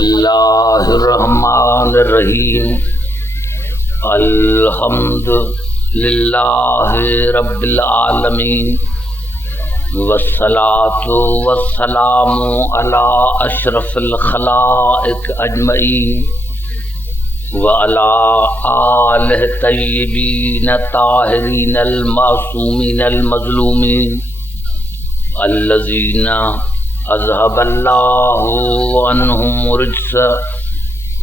اللہ الرحمن الرحیم الحمد للہ رب العالمین والصلاة والسلام علی اشرف الخلائق اجمعین وعلی آلہ طیبین طاہرین المعصومین المظلومین الذین اذهب اللہ عنہم الرجس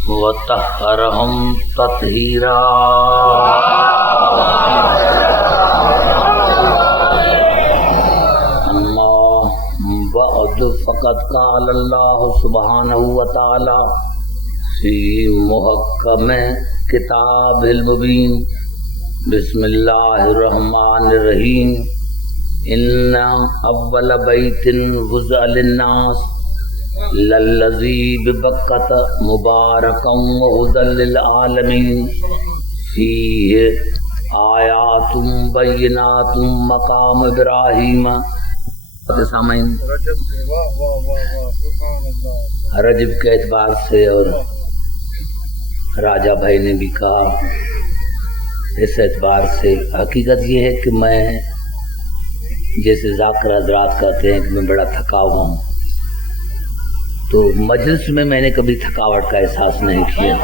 وطہرہم تطہیرا۔ اما بعد فقد قال اللہ سبحانہ وتعالی فی محکم کتاب المبین بسم اللہ الرحمن الرحیم ان اول بیت وضع للناس للذی ببکۃ مبارکا وہدی للعالمین فیہ آیات بینات مقام ابراہیم۔ سامعین، رجب کے اعتبار سے اور راجہ بھائی نے بھی کہا اس اعتبار سے حقیقت یہ ہے کہ میں جیسے ذاکر حضرات کہتے ہیں کہ میں بڑا تھکا ہوا ہوں، تو مجلس میں میں نے کبھی تھکاوٹ کا احساس نہیں کیا،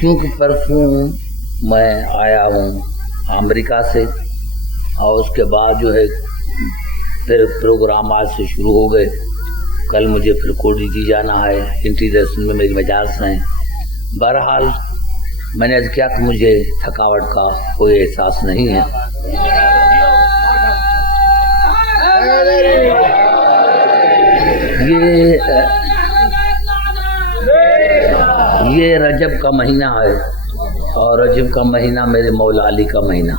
کیونکہ پرسوں میں آیا ہوں امریکہ سے اور اس کے بعد جو ہے پھر پروگرام آج سے شروع ہو گئے۔ کل مجھے پھر کوڈی جی جانا ہے، انٹیریئر میں میری مجالس ہیں۔ بہرحال میں نے عرض کیا کہ مجھے تھکاوٹ کا کوئی احساس نہیں ہے۔ یہ رجب کا مہینہ ہے اور رجب کا مہینہ میرے مولا علی کا مہینہ،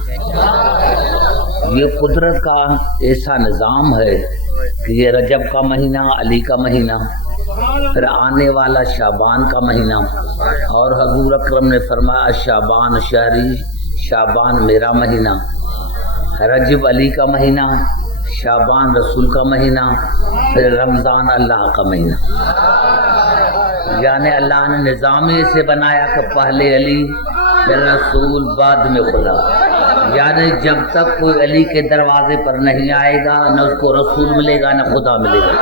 یہ قدرت کا ایسا نظام ہے کہ یہ رجب کا مہینہ علی کا مہینہ، پھر آنے والا شعبان کا مہینہ، اور حضور اکرم نے فرمایا شعبان شہری، شعبان میرا مہینہ، رجب علی کا مہینہ، شعبان رسول کا مہینہ، پھر رمضان اللہ کا مہینہ۔ یعنی اللہ نے نظام ایسے بنایا کہ پہلے علی پھر رسول بعد میں خدا، یعنی جب تک کوئی علی کے دروازے پر نہیں آئے گا نہ اس کو رسول ملے گا نہ خدا ملے گا۔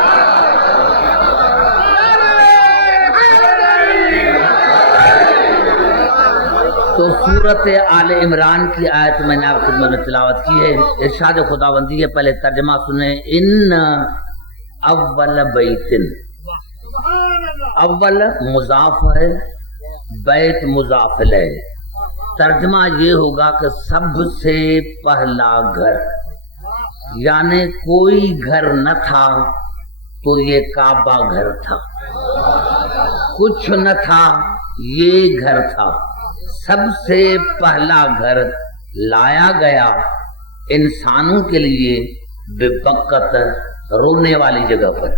تو سورت آل عمران کی آیت میں نے آپ کی خدمت میں تلاوت کی ہے، ارشاد خداوندی ہے، پہلے ترجمہ سنیں۔ ان اول بیتن، اول مضاف ہے، بیت مضاف ہے، ترجمہ یہ ہوگا کہ سب سے پہلا گھر، یعنی کوئی گھر نہ تھا تو یہ کعبہ گھر تھا، کچھ نہ تھا یہ گھر تھا، سب سے پہلا گھر لایا گیا انسانوں کے لیے ببکت، رونے والی جگہ پر۔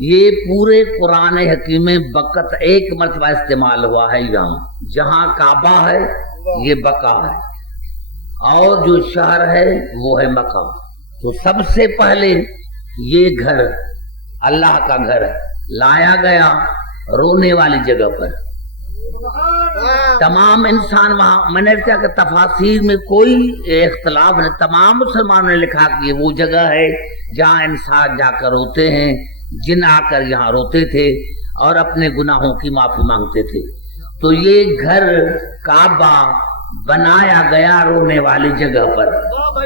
یہ پورے قرآن حکیم میں بکت ایک مرتبہ استعمال ہوا ہے، یہاں جہاں کعبہ ہے یہ بکا ہے، اور جو شہر ہے وہ ہے مکہ۔ تو سب سے پہلے یہ گھر اللہ کا گھر لایا گیا رونے والی جگہ پر۔ تمام انسان وہاں، میں نے کہا کہ تفاسیر میں کوئی اختلاف نہیں، تمام مسلمانوں نے لکھا کہ یہ وہ جگہ ہے جہاں انسان جا کر روتے ہیں، جن آ کر یہاں روتے تھے اور اپنے گناہوں کی معافی مانگتے تھے۔ تو یہ گھر کعبہ بنایا گیا رونے والی جگہ پر۔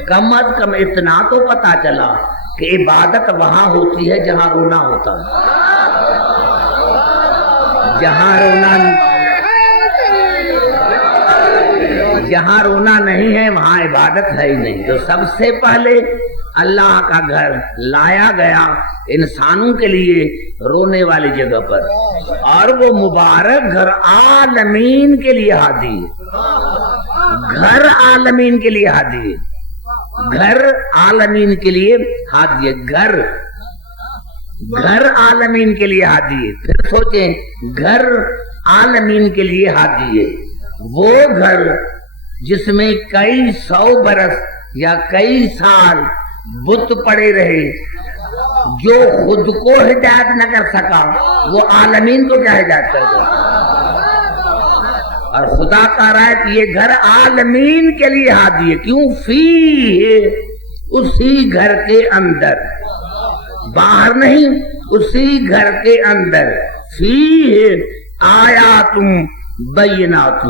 کم از کم اتنا تو پتا چلا کہ عبادت وہاں ہوتی ہے جہاں رونا ہوتا ہے، جہاں رونا نہیں ہے وہاں عبادت ہے ہی نہیں۔ تو سب سے پہلے اللہ کا گھر لایا گیا انسانوں کے لیے رونے والی جگہ پر، اور وہ مبارک گھر عالمین کے لیے ہادی ہے، گھر عالمین کے لیے ہادی ہے، گھر عالمین کے لیے ہادی ہے، گھر عالمین کے لیے ہادی ہے۔ پھر سوچیں، گھر عالمین کے لیے ہادی ہے، وہ گھر جس میں کئی سو برس یا کئی سال بت پڑے رہے، جو خود کو ہدایت نہ کر سکا وہ عالمین کو کیا ہدایت کر دے؟ اور خدا کہہ رہا ہے کہ یہ گھر عالمین کے لیے ہادی ہے. کیوں؟ فی اسی گھر کے اندر، باہر نہیں، اسی گھر کے اندر. فی آیات بینات،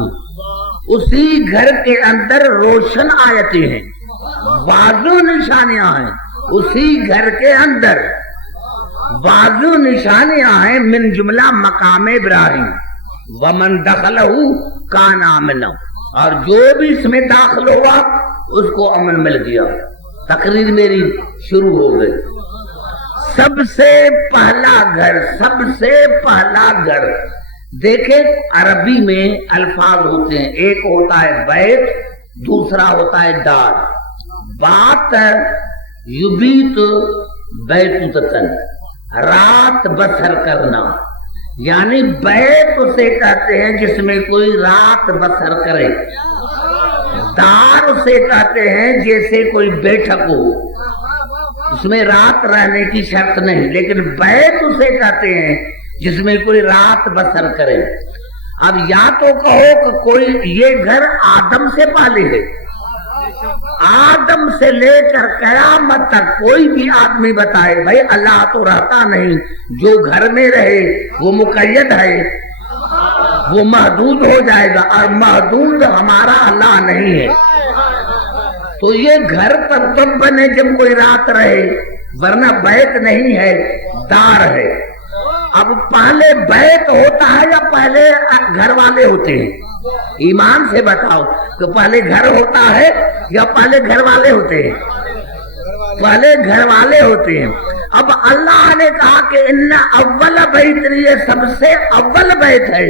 اسی گھر کے اندر روشن آیتیں ہیں، واضح نشانیاں ہیں. اسی گھر کے اندر واضح نشانیاں ہیں. من جملہ مقام ابراہیم، ومن دخلہ کان آمنا، اور جو بھی اس میں داخل ہوا اس کو امن مل گیا. تقریر میری شروع ہو گئی. سب سے پہلا گھر، سب سے پہلا گھر. دیکھیں عربی میں الفاظ ہوتے ہیں، ایک ہوتا ہے بیت، دوسرا ہوتا ہے دار. بات یبیت بیتوتن، رات بسر کرنا، یعنی بیت اسے کہتے ہیں جس میں کوئی رات بسر کرے. دار اسے کہتے ہیں جیسے کوئی بیٹھک ہو، اس میں رات رہنے کی شرط نہیں، لیکن بیت اسے کہتے ہیں جس میں کوئی رات بسر کرے. اب یا تو کہو کہ کوئی یہ گھر آدم سے پہلے ہے، آدم سے لے کر قیامت تک کوئی بھی آدمی بتائے بھائی اللہ تو رہتا نہیں، جو گھر میں رہے وہ مقید ہے، وہ محدود ہو جائے گا، اور محدود ہمارا اللہ نہیں ہے. تو یہ گھر تب بنے جب کوئی رات رہے، ورنہ بیت نہیں ہے، دار ہے. اب پہلے بیت ہوتا ہے یا پہلے گھر والے ہوتے ہیں؟ ایمان سے بتاؤ کہ پہلے گھر ہوتا ہے یا پہلے گھر والے ہوتے ہیں؟ پہلے گھر والے ہوتے ہیں. اب اللہ نے کہا کہ ان اول بیت، یہ سب سے اول بیت ہے.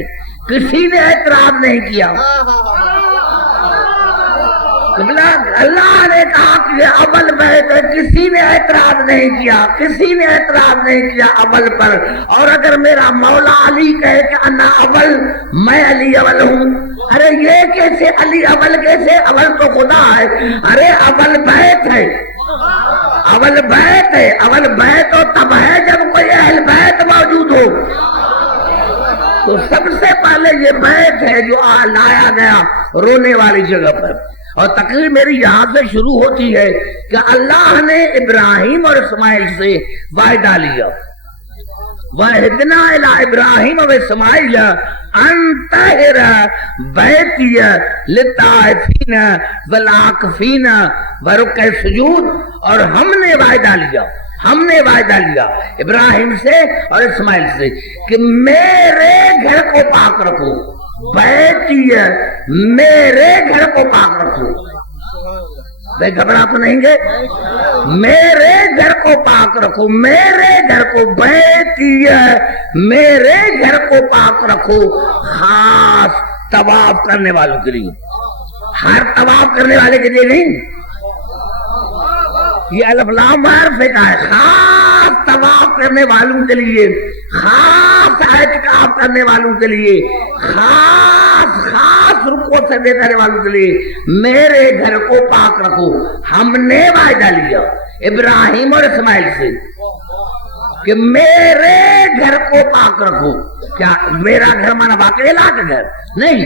کسی نے اعتراض نہیں کیا. اللہ نے کہا کہ یہ اول بیت ہے، کسی نے اعتراض نہیں کیا، کسی نے اعتراض نہیں کیا اول پر. اور اگر میرا مولا علی کہے کہ انا اول، میں علی اول ہوں، ارے یہ کیسے علی اول کیسے؟ اول تو خدا ہے. ارے اول بیت ہے، اول بیت ہے. اول بیت تو تب ہے جب کوئی اہل بیت موجود ہو. تو سب سے پہلے یہ بیت ہے جو لایا گیا رونے والی جگہ پر. اور تقریر میری یہاں سے شروع ہوتی ہے کہ اللہ نے ابراہیم اور اسماعیل سے وعدہ لیا. وَعِدْنَا إِلَىٰ إِبْرَاهِيمَ وَإِسْمَاعِيلَ أَن طَهِرَ بَيْتِيَ لِلطَّائِفِينَ وَالْعَاكِفِينَ وَرُكَّعِ السُّجُودِ. اور ہم نے وعدہ لیا ابراہیم سے اور اسماعیل سے کہ میرے گھر کو پاک رکھو. بیتی ہے، میرے گھر کو پاک رکھو. بھائی گھبرا تو نہیں گے؟ میرے گھر کو پاک رکھو، میرے گھر کو. بیتی ہے، میرے گھر کو پاک رکھو. خاص طواف کرنے والوں کے لیے، ہر طواف کرنے والے کے لیے نہیں. یہ الف لام حرف کا ہے. خاص طواف کرنے والوں کے لیے، خاص اعتکاف کرنے والوں کے لیے، خاص رکوع سجدے کرنے والوں کے لیے میرے گھر کو پاک رکھو. ہم نے وعدہ لیا ابراہیم اور اسماعیل سے کہ میرے گھر کو پاک رکھو. کیا میرا گھر مانا واقعی اللہ کا گھر نہیں،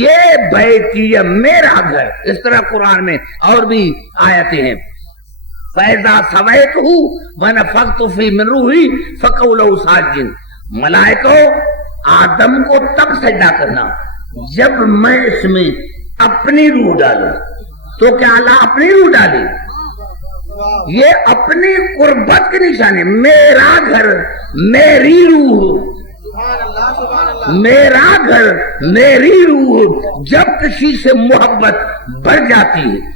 یہ بیتی ہے، میرا گھر. اس طرح قرآن میں اور بھی آیتیں ہیں. فَإِذَا سَوَيْتُهُ وَنَفَخْتُ فِيهِ مِن رُوحِي فَقَعُوا لَهُ سَاجِدِينَ. ملائکو آدم کو تب سجدہ کرنا جب میں اس میں اپنی روح ڈالوں. تو کیا اللہ اپنی روح ڈالے؟ یہ اپنی قربت کی نشانی. میرا گھر، میری روح، میرا گھر، میری روح. جب کسی سے محبت بڑھ جاتی ہے،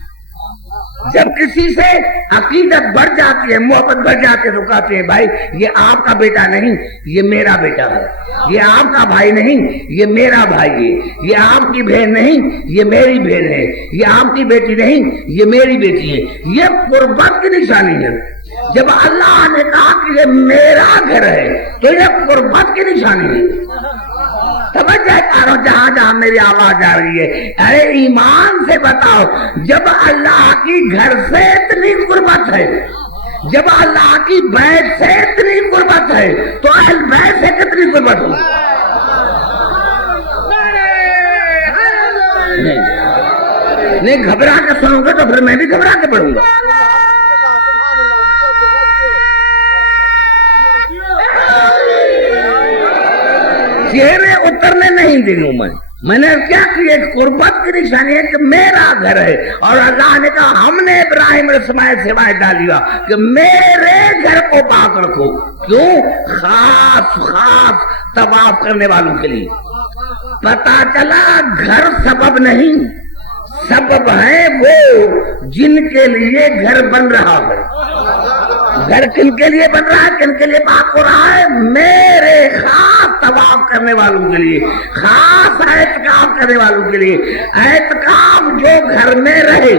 جب کسی سے عقیدت بڑھ جاتی ہے، محبت بڑھ جاتی ہے، تو کہتے ہیں بھائی یہ آپ کا بیٹا نہیں، یہ میرا بیٹا ہے. یہ آپ کا بھائی نہیں، یہ میرا بھائی ہے. یہ آپ کی بہن نہیں، یہ میری بہن ہے. یہ آپ کی بیٹی نہیں، یہ میری بیٹی ہے. یہ قربت کی نشانی ہے. جب اللہ نے کہا کہ یہ میرا گھر ہے تو یہ قربت کی نشانی ہے. توجہ کرو جہاں جہاں میری آواز آ رہی ہے. ارے ایمان سے بتاؤ، جب اللہ کی گھر سے اتنی قربت ہے، جب اللہ کی بیت سے اتنی قربت ہے تو اہل بیت سے کتنی قربت ہو؟ نہیں گھبرا کے سنوں گے تو پھر میں بھی گھبرا کے پڑھوں گا. چہرے اترنے نہیں دوں میں نے کیا کیا؟ قربت کی نشانی ہے کہ میرا گھر ہے، اور اللہ نے کہا ہم نے ابراہیم علیہ السلام سے وعدہ لیا کہ میرے گھر کو پاک رکھو. کیوں؟ خاص طواف کرنے والوں کے لیے. پتا چلا گھر سبب نہیں، سبب ہے وہ جن کے لیے گھر بن رہا ہے. گھر کن کے لیے بن رہا ہے؟ کن کے لیے پاک ہو رہا ہے؟ میرے خاص طواف کرنے والوں کے لیے، خاص اعتکاف کرنے والوں کے لیے. اعتکاف جو گھر میں رہے،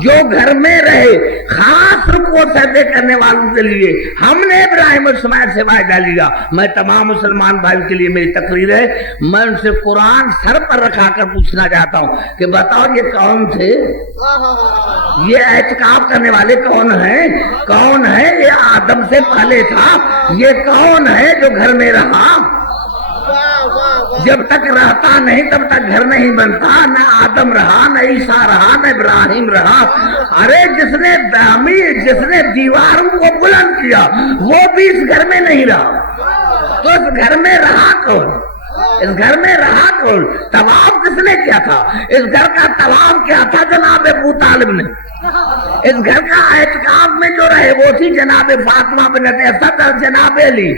جو گھر میں رہے، خاص رکوع سجدے کرنے والوں کے لیے ہم نے ابراہیم علیہ السلام سے وعدہ لیا. میں تمام مسلمان بھائیوں کے لیے میری تقریر ہے، میں ان سے قرآن سر پر رکھا کر پوچھنا چاہتا ہوں کہ بتاؤ یہ کون تھے؟ یہ اعتکاف کرنے والے کون ہیں؟ کون ہے؟ یہ آدم سے پہلے تھا. یہ کون ہے جو گھر میں رہا؟ جب تک رہتا نہیں تب تک گھر نہیں بنتا. نہ آدم رہا، نہ عیسیٰ رہا، نہ ابراہیم رہا. ارے جس نے دیواروں کو بلند کیا وہ بھی اس گھر میں نہیں رہا، تو اس گھر میں رہا کون؟ اس گھر میں رہا کون؟ طواف کس نے کیا تھا؟ اس گھر کا طواف کیا تھا؟ جناب ابو طالب نے. اس گھر کا اعتکاف میں جو رہے وہ تھی جناب فاطمہ بنت اسد اور جناب علی،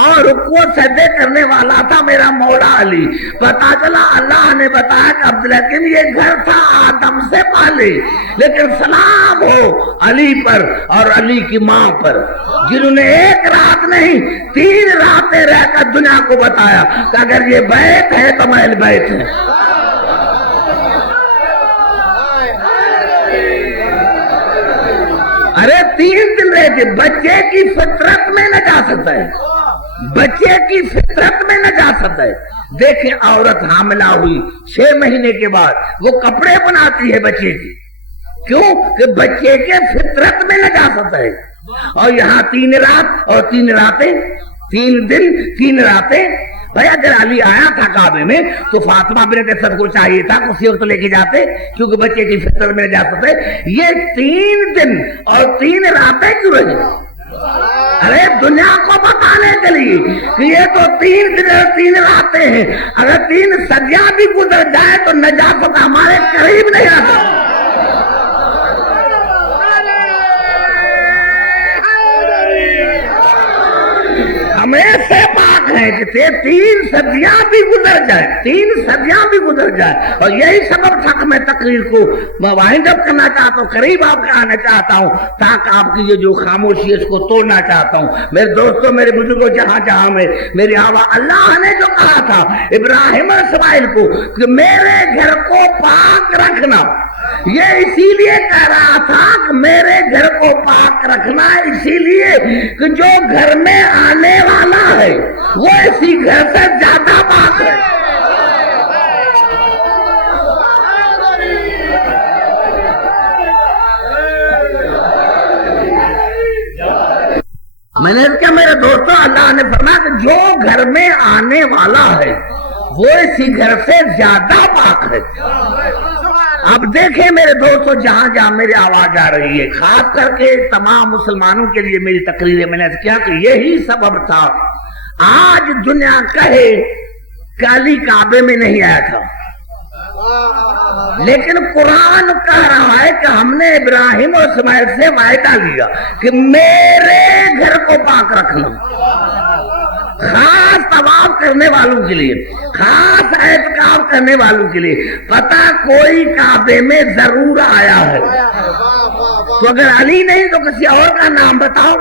اور رکوع سجدے کرنے والا تھا میرا مولا علی. پتا چلا اللہ نے بتایا کہ عبدالحکیم یہ گھر تھا آدم سے پہلے، لیکن سلام ہو علی پر اور علی کی ماں پر جنہوں نے ایک رات نہیں 3 راتیں رہ کر دنیا کو بتایا کہ اگر یہ بیت ہے تو محل بیت ہے. ارے 3 دن رہے تھے. بچے کی فطرت میں نجاست ہے، بچے کی فطرت میں نجاست ہے. دیکھیں عورت حاملہ ہوئی 6 مہینے کے بعد وہ کپڑے بناتی ہے بچے کی. کیوں؟ کہ بچے کے فطرت میں نجاست ہے. اور یہاں 3 رات اور 3 راتیں، 3 دن 3 راتیں. بھائی اگر علی آیا تھا کعبے میں تو فاطمہ بنت اسد کو چاہیے تھا کہ اسی وقت لے کے جاتے، کیونکہ بچے کی فطرت میں نجاست ہے. یہ 3 دن اور 3 راتیں کیوں رہی؟ ارے دنیا کو بتانے کے لیے کہ یہ تو 3 دن اور 3 راتیں ہیں. اگر 3 صدیاں بھی گزر جائے تو نجاست ہمارے قریب نہیں آتا. ہمیں سے پاک ہے کہ 3 صدیاں بھی گزر جائے، 3 صدیاں بھی گزر جائے. اور یہی سبب تھا کہ میں تقریر کو وائنڈ اپ کرنا چاہتا ہوں، قریب آپ کے آنا چاہتا ہوں تاکہ آپ کی یہ جو خاموشی ہے اس کو توڑنا چاہتا ہوں. میرے دوستوں، میرے بزرگوں، جہاں جہاں میں میری آواز، اللہ نے جو کہا تھا ابراہیم اور اسماعیل کو کہ میرے گھر کو پاک رکھنا، یہ اسی لیے کہہ رہا تھا کہ میرے گھر کو پاک رکھنا اسی لیے کہ جو گھر میں آنے والا ہے وہ اسی گھر سے زیادہ پاک ہے. میں نے کیا میرے دوستوں، اللہ نے فرمایا کہ جو گھر میں آنے والا ہے وہ اسی گھر سے زیادہ پاک ہے. اب دیکھیں میرے دوستو، جہاں جہاں میری آواز آ رہی ہے، خاص کر کے تمام مسلمانوں کے لیے میری تقریر ہے، میں نے کیا کہ یہی سبب تھا. آج دنیا کہے کہ علی کعبے میں نہیں آیا تھا، لیکن قرآن کہہ رہا ہے کہ ہم نے ابراہیم اور اسماعیل سے وعدہ لیا کہ میرے گھر کو پاک رکھنا، خاص طواف کرنے والوں کے لیے، خاص اعتکاف کرنے والوں کے لیے. پتہ کوئی کعبے میں ضرور آیا ہے، تو اگر علی نہیں تو کسی اور کا نام بتاؤ،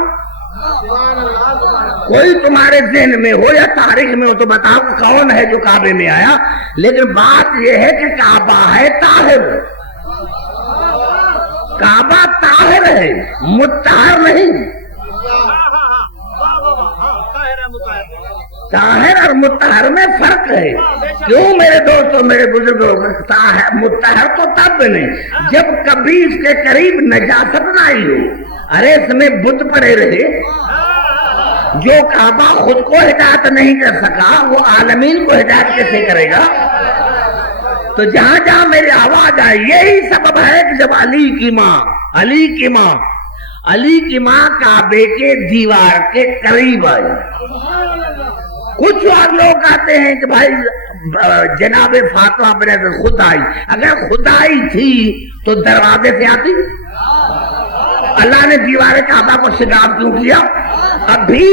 کوئی تمہارے ذہن میں ہو یا تاریخ میں ہو تو بتاؤ کون ہے جو کعبے میں آیا. لیکن بات یہ ہے کہ کعبہ ہے طاہر، کعبہ طاہر ہے، مطہر نہیں. طاہر اور مطہر میں فرق ہے. کیوں میرے دوستوں میرے بزرگوں، مطہر تو تب نہیں جب کبھی اس کے قریب نجاست نہ آئی ہو. ارے اس میں بت پڑے رہے. جو کعبہ خود کو ہدایت نہیں کر سکا وہ عالمین کو ہدایت کیسے کرے گا؟ تو جہاں جہاں میری آواز آئی یہی سبب ہے کہ جب علی کی ماں کعبے کے دیوار کے قریب آئی. کچھ اور لوگ آتے ہیں کہ بھائی جناب فاطمہ بنت خود آئی. اگر خود آئی تھی تو دروازے سے آتی؟ اللہ نے دیوار کعبہ کو شگاف کیوں کیا؟ ابھی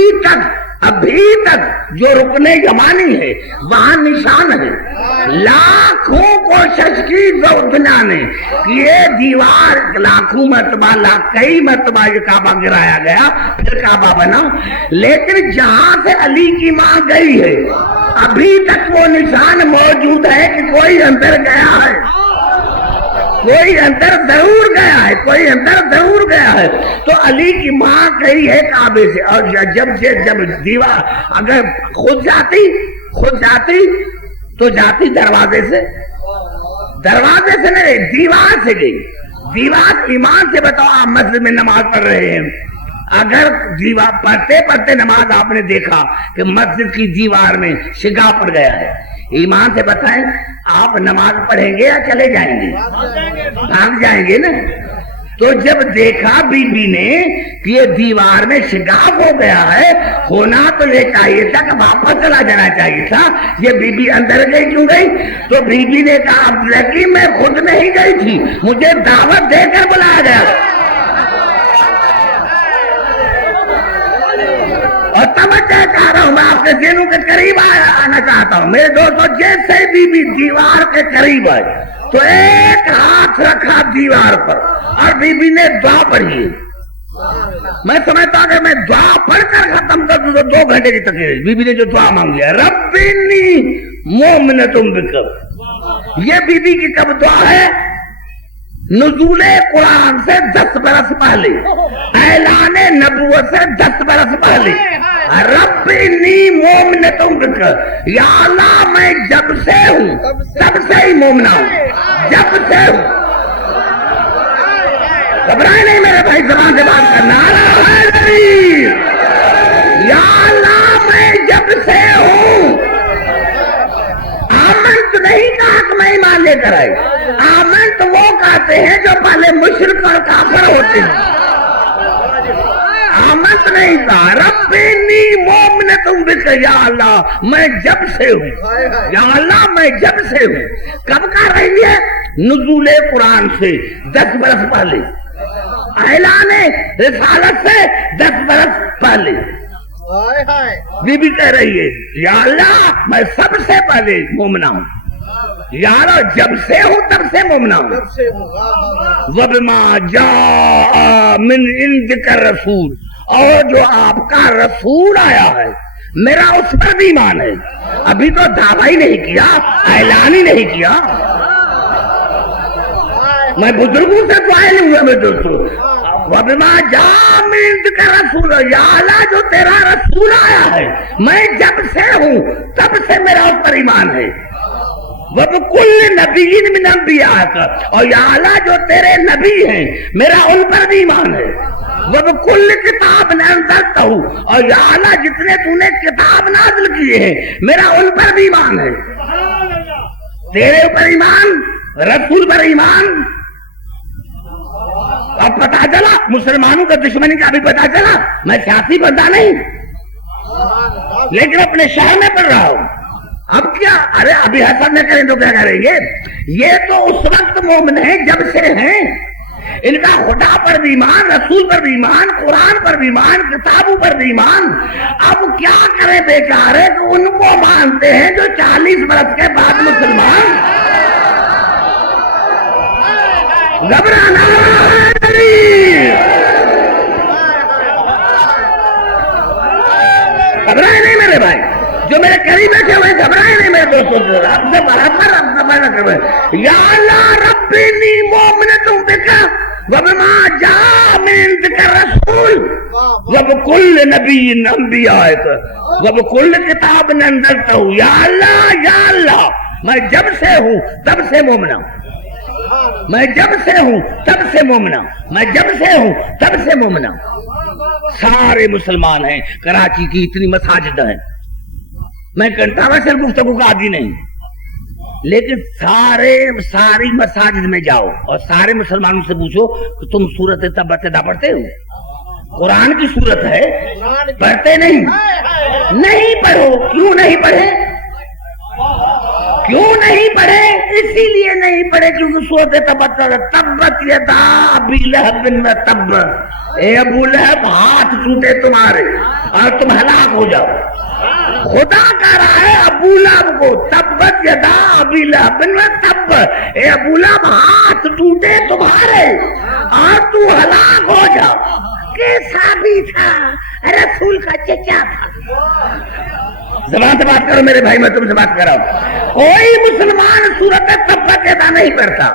تک جو رکن یمانی ہے وہاں نشان ہے. لاکھوں کوشش کی دنیا نے کہ یہ دیوار لاکھوں مرتبہ کئی مرتبہ یہ کعبہ گرایا گیا پھر کعبہ بنا، لیکن جہاں سے علی کی ماں گئی ہے ابھی تک وہ نشان موجود ہے کہ کوئی اندر گیا ہے، کوئی اندر ضرور گیا ہے. تو علی کی ماں گئی ہے کعبے سے. اور جب دیوار اگر خود جاتی تو جاتی دروازے سے نہیں، دیوار سے گئی. دیوار ایمان سے بتاؤ آپ مسجد میں نماز پڑھ رہے ہیں، اگر دیوار پڑھتے نماز آپ نے دیکھا کہ مسجد کی دیوار میں شگا پڑ گیا ہے، ایمان سے بتائیں آپ نماز پڑھیں گے یا چلے جائیں گے؟ بھاگ جائیں گے نا. تو جب دیکھا بی بی نے کہ یہ دیوار میں شگاف ہو گیا ہے، ہونا تو یہ چاہیے تھا کہ واپس چلا جانا چاہیے تھا. یہ بی بی اندر گئی کیوں گئی؟ تو بی بی نے کہا عبداللہ میں خود نہیں گئی تھی، مجھے دعوت دے کر بلایا گیا. اور توجہ کہہ رہا ہوں، میں آپ کے ذہنوں کے قریب آنا چاہتا ہوں میرے دوستوں. جیسے بی بی دیوار کے قریب آئی تو ایک ہاتھ رکھا دیوار پر اور بی بی نے دعا پڑھی. میں سمجھتا ہوں کہ میں دعا پڑھ کر ختم کر دوں تو 2 گھنٹے کی تقریر. بی بی نے جو دعا مانگی ہے رب انی مومنتم بک، یہ بی بی کی کب دعا ہے؟ نزول قرآن سے 10 برس پہلے، اعلان نبوت سے 10 برس پہلے. رب انی مومنتم بک، یا اللہ میں جب سے ہوں تب سے ہی مومنہ ہوں، جب سے ہوں. گھبرائے نہیں میرے بھائی، زبان سے بات کرنا. یا اللہ میں جب سے ہوں. آمنت نہیں کہا کہ میں ایمان لے کر آئی. آمنت وہ کہتے ہیں جو پہلے مشرک اور کافر ہوتے ہیں. آمنت نہیں کہا. رب انی مومنتم بک، یا اللہ میں جب سے ہوں، یا اللہ میں جب سے ہوں. کب کر رہی ہے؟ نزول قرآن سے 10 برس پہلے، اعلان رسالت سے 10 برس پہلے. بی بی کہہ رہی ہے یا اللہ میں سب سے پہلے مومنہ ہوں، یا اللہ جب سے ہوں تب سے مومنہ ہوں. وَبِمَا جَاءَ مِنْ عِنْدِكَ الرَّسُولُ، اور جو آپ کا رسول آیا ہے میرا اس پر بھی ایمان ہے. ابھی تو دعویٰ ہی نہیں کیا، اعلان ہی نہیں کیا. میں بزرگوں سے دعائیں نہیں ہوا میں دوستوں. وَبِمَا جَاءَ مِنْ عِنْدِكَ الرَّسُولُ، یا اللہ جو تیرا رسول آیا ہے میں جب سے ہوں تب سے میرا اس پر ایمان ہے. وَبِكُلِّ نَبِيٍّ مِّنْ أَنْبِيَائِكَ، اور یا اللہ جو تیرے نبی ہیں میرا ان پر بھی ایمان ہے. وَبِكُلِّ كِتَابٍ أَنزَلْتَهُ، اور یا اللہ جتنے تو نے کتاب نازل کیے ہیں میرا ان پر بھی ایمان ہے. تیرے اوپر ایمان، رسول پر ایمان. اب پتا چلا مسلمانوں کا دشمنی کا بھی پتا چلا. میں سیاسی بندہ نہیں لیکن اپنے شہر میں پڑھ رہا ہوں. اب کیا؟ ارے ابھی حسد نہ کریں تو کیا کریں گے؟ یہ تو اس وقت مومن ہیں جب سے ہیں. ان کا خدا پر بھی ایمان، رسول پر بھی ایمان، قرآن پر بھی ایمان، کتابوں پر بھی ایمان. اب کیا کریں بیکار ہے کہ ان کو مانتے ہیں جو 40 برس کے بعد مسلمان. گھبرانا گھبرائے نہیں میرے بھائی، جو میرے قریب بیٹھے ہوئے گھبرائے نہیں میرے دوستوں. رب سے برابر یا اللہ رب انی مومنتم بک وَبِمَا جَاءَ مِنْ عِنْدِكَ الرَّسُولُ وَبِكُلِّ نَبِيٍّ أَنْبِيَائِكَ. وَبِكُلِّ کتاب انزلتہ یا اللہ میں جب سے ہوں تب سے مومن ہوں، میں جب سے ہوں تب سے مومن ہوں، میں جب سے ہوں تب سے مومن ہوں۔ سارے مسلمان ہیں، کراچی کی اتنی مساجد ہیں، میں کنٹروورشل گفتگو کا عادی نہیں، لیکن ساری مساجد میں جاؤ اور سارے مسلمانوں سے پوچھو کہ تم سورت تبتدا پڑھتے ہو؟ قرآن کی سورت ہے، پڑھتے نہیں؟ نہیں پڑھو، کیوں نہیں پڑھے؟ کیوں نہیں پڑھے؟ اسی لیے نہیں پڑھے کیونکہ سورت تبت یدا ابی لہب و تب، اے ابو لہب ہاتھ ٹوٹے تمہارے اور تم ہلاک ہو جاؤ۔ خدا کہہ رہا ہے ابو لہب کو تبت یدا ابی لہب و تب، اے ابو لہب ہاتھ ٹوٹے تمہارے اور تو ہلاک ہو جاؤ۔ کیسا بھی تھا؟ رسول کا چچا تھا۔ زبان سے بات کرو میرے بھائی، میں تم سے بات کر رہا ہوں۔ کوئی مسلمان سورت تبت یدا نہیں پڑھتا،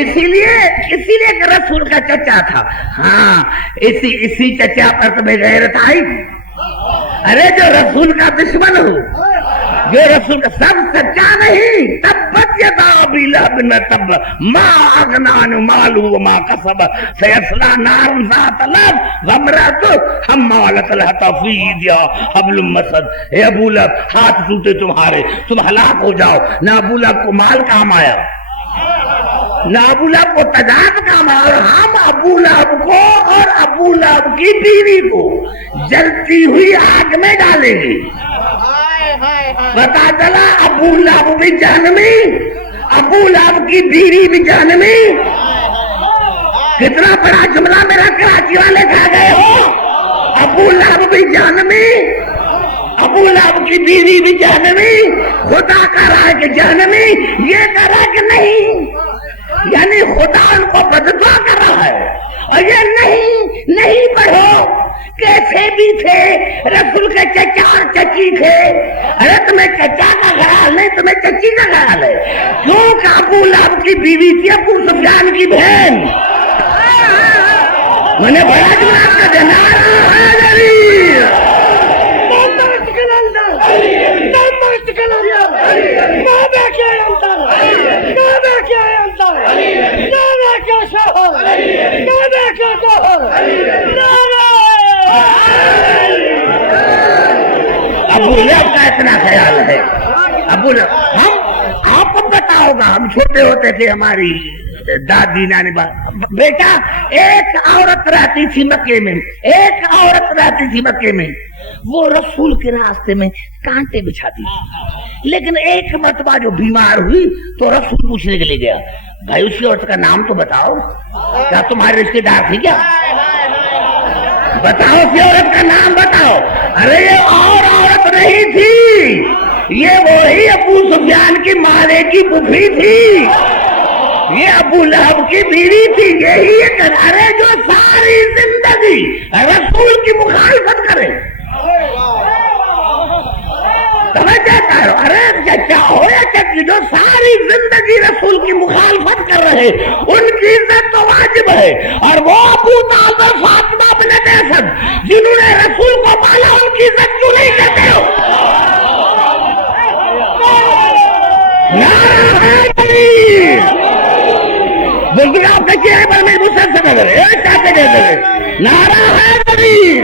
اسی لیے کہ رسول کا چچا تھا۔ ہاں اسی چچا پر تمہیں غیرت آئی؟ ارے جو رسول کا دشمن ہو، جو رسول کا سب سچا نہیں، تبت یدا ابی لہب و تب ما اغنی عنہ مالہ وما کسب سیصلی نارا ذات لہب وامرأتہ حمالۃ الحطب فی جیدہا حبل من مسد۔ اے ابو لہب ہاتھ ٹوٹے تمہارے، تم ہلاک ہو جاؤ۔ نہ ابو لہب کو مال کام آیا، نہ ابو لہب کو تجارت کام آیا، اور ہم ابو لہب کو اور ابو لہب کی بیوی کو جلتی ہوئی آگ میں ڈالیں گے۔ پتا چلا ابو لہب بھی جہنمی، ابو لہب کی بیوی بھی جہنمی۔ کتنا بڑا جملہ میرا کراچی والے کھا گئے ہو۔ ابو لہب بھی جہنمی، ابو لہب کی بیوی بھی جہنمی۔ خدا کہہ رہا ہے کہ جہنمی، یہ کہہ رہا ہے کہ نہیں، یعنی خدا ان کو بددعا کر رہا ہے۔ اور یہ نہیں پڑھو، کیسے بھی تھے رسول کے چچا اور چچی تھے۔ ارے تمہیں چچا کا خیال نہیں، تمہیں چچی کا خیال ہے، کیوں کہ ابو لہب کی بیوی تھی ابو سفیان کی بہن۔ میں نے بڑا جواب کر دیا، ابو لہب کا اتنا خیال ہے۔ ابو لہب، ہم آپ کو پتا ہوگا، ہم چھوٹے ہوتے تھے، ہماری دادی نانی بیٹا ایک عورت رہتی تھی مکے میں، ایک عورت رہتی تھی مکے میں، وہ رسول کے راستے میں کانٹے بچھاتی تھی، لیکن ایک مرتبہ جو بیمار ہوئی تو رسول پوچھنے کے لیے گیا، بھائی اس کی عورت کا نام تو بتاؤ، کیا تمہارے رشتے دار تھی کیا؟ بتاؤ اس کی عورت کا نام بتاؤ۔ ارے یہ اور عورت نہیں تھی، یہ وہی ابو سفیان کی مالے کی پھوپھی تھی، یہ ابو لہب کی بیوی تھی۔ یہی ایک ارے جو ساری زندگی رسول کی مخالفت کرے، توجہ کرو، ارے چچا ہو یا چچی، جو ساری زندگی رسول کی مخالفت کر رہے، ان کی عزت تو واجب ہے۔ اور وہ ابو طالب اور فاطمہ بنت اسد جنہوں نے رسول کو پالا، ان کی عزت کیوں نہیں کرتے ہو؟ نعرہ حیدری، بلکہ آپ کے چہرے پر میں مسلسل نظر ہے، چاہتے جیسے نعرہ حیدری،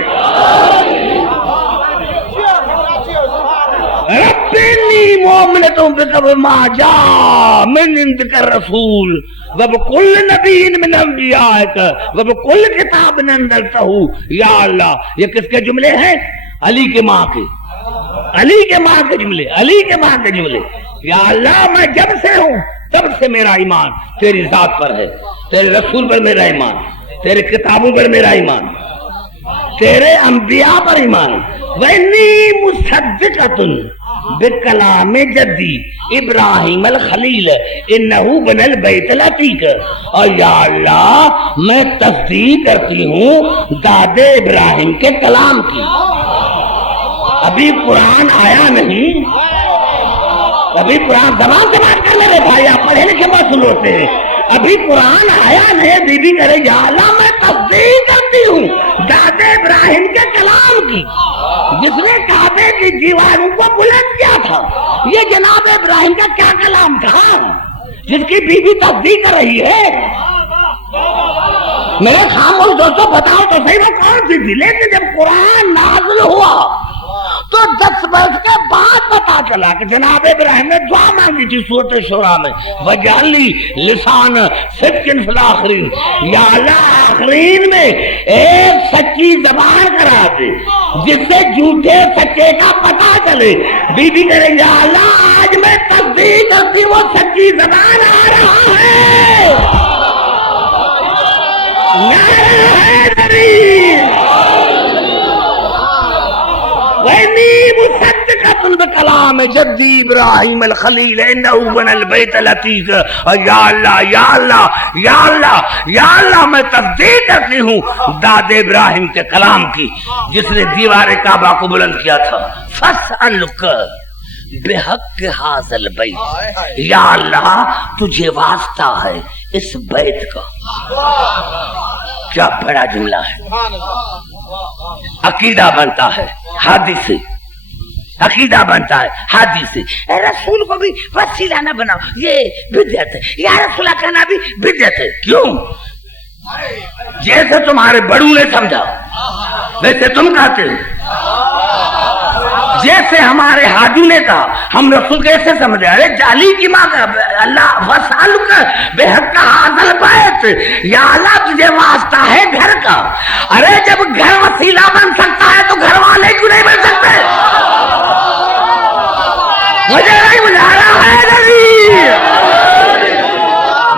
ربنی مومنتوں بکب ما جا من عندک الرسول وبکل نبی من انبیائک وبکل کتاب انزلتہ یا اللہ۔ یہ کس کے جملے ہیں؟ علی کے ماں کے، علی کے ماں کے جملے، علی کے ماں کے جملے۔ یا اللہ میں جب سے ہوں تب سے میرا ایمان تیری ذات پر ہے، تیرے رسول پر میرا ایمان، تیرے کتابوں پر میرا ایمان، تیرے انبیاء پر ایمان۔ وَإِنِّي مُصَدِّقَةٌ بِكَلَامِ جَدِّي ابراہیم الخلیل اِنَّهُ بَنَى الْبَيْتَ الْعَتِيقَ۔ اور یا اللہ میں تصدیق کرتی ہوں داد ابراہیم کے کلام کی۔ ابھی قرآن آیا نہیں، ابھی قرآن، زبان سے بات کر میرے بھائی، آپ پڑھے لکھے مسئول ہوتے ہیں، ابھی قرآن آیا نہیں، بی بی کرے یا اللہ میں تصدیق کرتی ہوں داد ابراہیم کے کلام کی۔ جس نے کعبے کی دیواروں کو بلند کیا تھا، یہ جناب ابراہیم کا کیا کلام تھا جس کی بیوی تصدیق کر رہی ہے؟ میرے خاموش دوستوں بتاؤ تو صحیح وہ کون سی تھی؟ لیکن جب قرآن نازل ہوا تو 10 برس کے بعد پتا چلا کہ جناب ابراہیم نے دعا مانگی تھی سورۃ شورى میں، وجعلنی لسان صدق فی الآخرین، یا اللہ آخرین میں ایک سچی زبان کرا دے جس سے جھوٹے سچے کا پتا چلے۔ بی بی کرے یا اللہ آج میں تصدیق کرتی وہ سچی زبان آ رہا ہے۔ نعرہ حیدری وَإِنِّي مُصَدِّقَةٌ بِكَلَامِ جَدِّي إِبْرَاهِيمَ الْخَلِيلِ إِنَّهُ بَنَى الْبَيْتَ الْعَتِيقَ۔ یا اللہ یا اللہ یا اللہ یا اللہ میں تصدیق کرتی ہوں داد ابراہیم کے کلام کی جس نے دیوار کعبہ کو بلند کیا تھا۔ فَاسْأَلُكَ بِحَقِّ هَذَا الْبَيْتِ، یا اللہ تجھے واسطہ ہے اس بیت کا۔ کیا بڑا جملہ ہے، عقیدہ بنتا ہے حدیث سے، عقیدہ بنتا ہے حدیث سے۔ اے رسول کو بھی وسیلہ نہ بناؤ، یہ بدعت ہے، یا رسول اللہ کہنا بھی بدعت ہے۔ کیوں؟ جیسے تمہارے بڑوں نے سمجھا ویسے تم کہتے ہو، جیسے ہمارے حاجی نے کہا ہم رسول کیسے سمجھے؟ ارے جالی کی ماں کا اللہ وسالک بحق ھذا البیت، یا اللہ تجھے واسطہ ہے گھر کا۔ ارے جب گھر وسیلہ بن سکتا ہے تو گھر والے کیوں نہیں بن سکتے؟ مجھے نہیں بجھا رہا ہے نبی،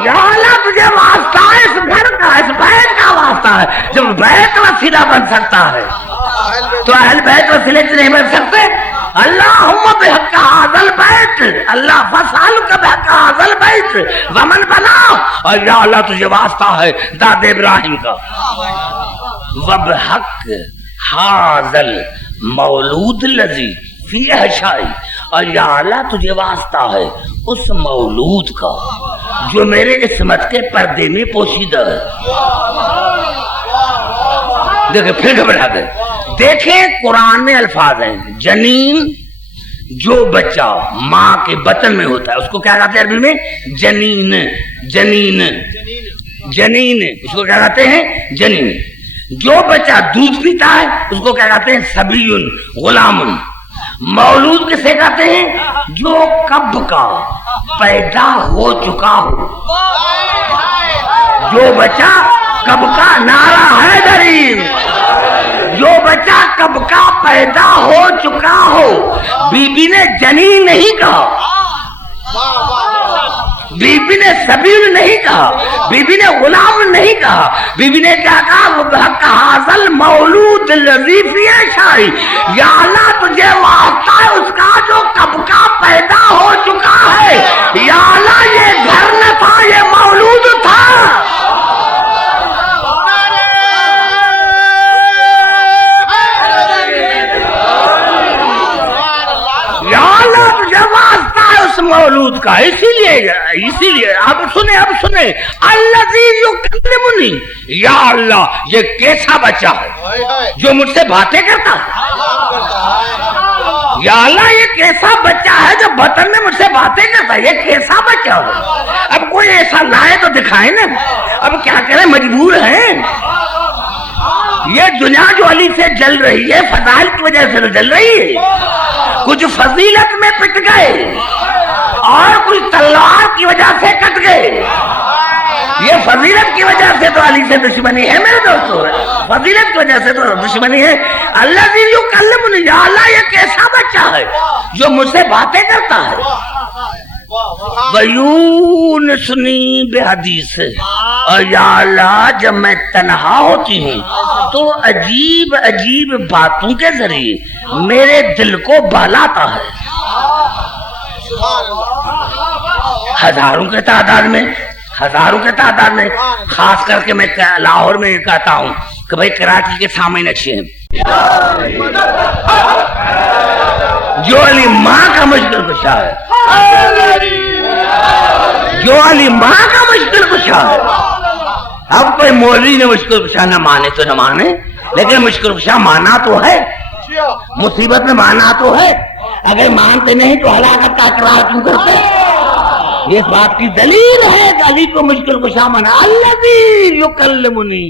یا اللہ تجھے واسطہ ہے اس گھر کا، اس بیت کا واسطہ ہے۔ جب بیت وسیلہ بن سکتا ہے تو اہل بیت وسیلے سے نہیں بن سکتے؟ اللہم بحق ھذا البیت، اللہ فسالک بحق ھذا البیت ومن بنا، اور یا اللہ تجھے واسطہ ہے داد ابراہیم کا۔ وبحق ھذا المولود الذی فی احشائی، اور یا اللہ تجھے واسطہ ہے اس مولود کا جو میرے عصمت کے پردے میں پوشیدہ ہے۔ دیکھیں پھر گھبرا گئے۔ دیکھیں قرآن میں الفاظ ہیں، جنین جو بچہ ماں کے بطن میں ہوتا ہے اس کو کیا کہتے ہیں عربی میں؟ جنین، جنین، جنین، اس کو کیا کہتے ہیں؟ جنین۔ جو بچہ دودھ پیتا ہے اس کو کیا کہتے ہیں؟ صبی، غلام۔ مولود کسے کہتے ہیں؟ جو کب کا پیدا ہو چکا ہو، جو بچہ کب کا، نعرہ حیدری، جو بچہ کب کا پیدا ہو چکا ہو۔ بی بی نے جنین نہیں کہا، بی بی نے سبیل نہیں کہا، بی بی نے غلام نہیں کہا، بی بی نے کیا کہا؟ وبحق ھذا المولود الذی فی احشائی، یا اللہ تجھے واسطہ ہے اس کا جو کب کا پیدا ہو چکا ہے۔ یا اللہ یہ گھر نہ تھا، یہ مولود تھا۔ مولود کا، اسی لیے اب سنیں الذی یکلمنی، یا اللہ یہ کیسا بچہ ہے جو مجھ سے باتیں کرتا ہے؟ یا اللہ یہ کیسا بچہ ہے جو بطن میں مجھ سے باتیں کرتا ہے؟ یہ کیسا بچہ ہے؟ اب کوئی ایسا لائے تو دکھائیں نا، اب کیا کریں، مجبور ہیں۔ یہ دنیا جو علی سے جل رہی ہے فضائل کی وجہ سے تو جل رہی ہے، کچھ فضیلت میں پٹ گئے اور کچھ تلوار کی وجہ سے کٹ گئے۔ یہ فضیلت کی وجہ سے تو علی سے دشمنی ہے میرے دوستو، فضیلت کی وجہ سے تو دشمنی ہے۔ اللہ جی جو کلمنی، یا اللہ یہ کیسا بچہ ہے جو مجھ سے باتیں کرتا ہے۔ وَيُونِسُنِي بِحَدِيثِ، اور یا اللہ جب میں تنہا ہوتی ہوں تو عجیب عجیب باتوں کے ذریعے میرے دل کو بہلاتا ہے۔ ہزاروں کے تعداد میں خاص کر کے میں لاہور میں کہتا ہوں کہ بھائی کراچی کے سامنے اچھے ہیں، جو علی ماں کا مشکل کشا ہے، جو علی ماں کا مشکل کشا ہے۔ اب کوئی مولوی نے مشکل کشا نہ مانے تو نہ مانے، لیکن مشکل کشا مانا تو ہے۔ مصیبت میں ماننا تو ہے، اگر مانتے نہیں تو ہلاکت کا اقرار کیوں کرتے؟ یہ اس بات کی دلیل ہے کہ علی کو مشکل کشا منا الذی یکلمنی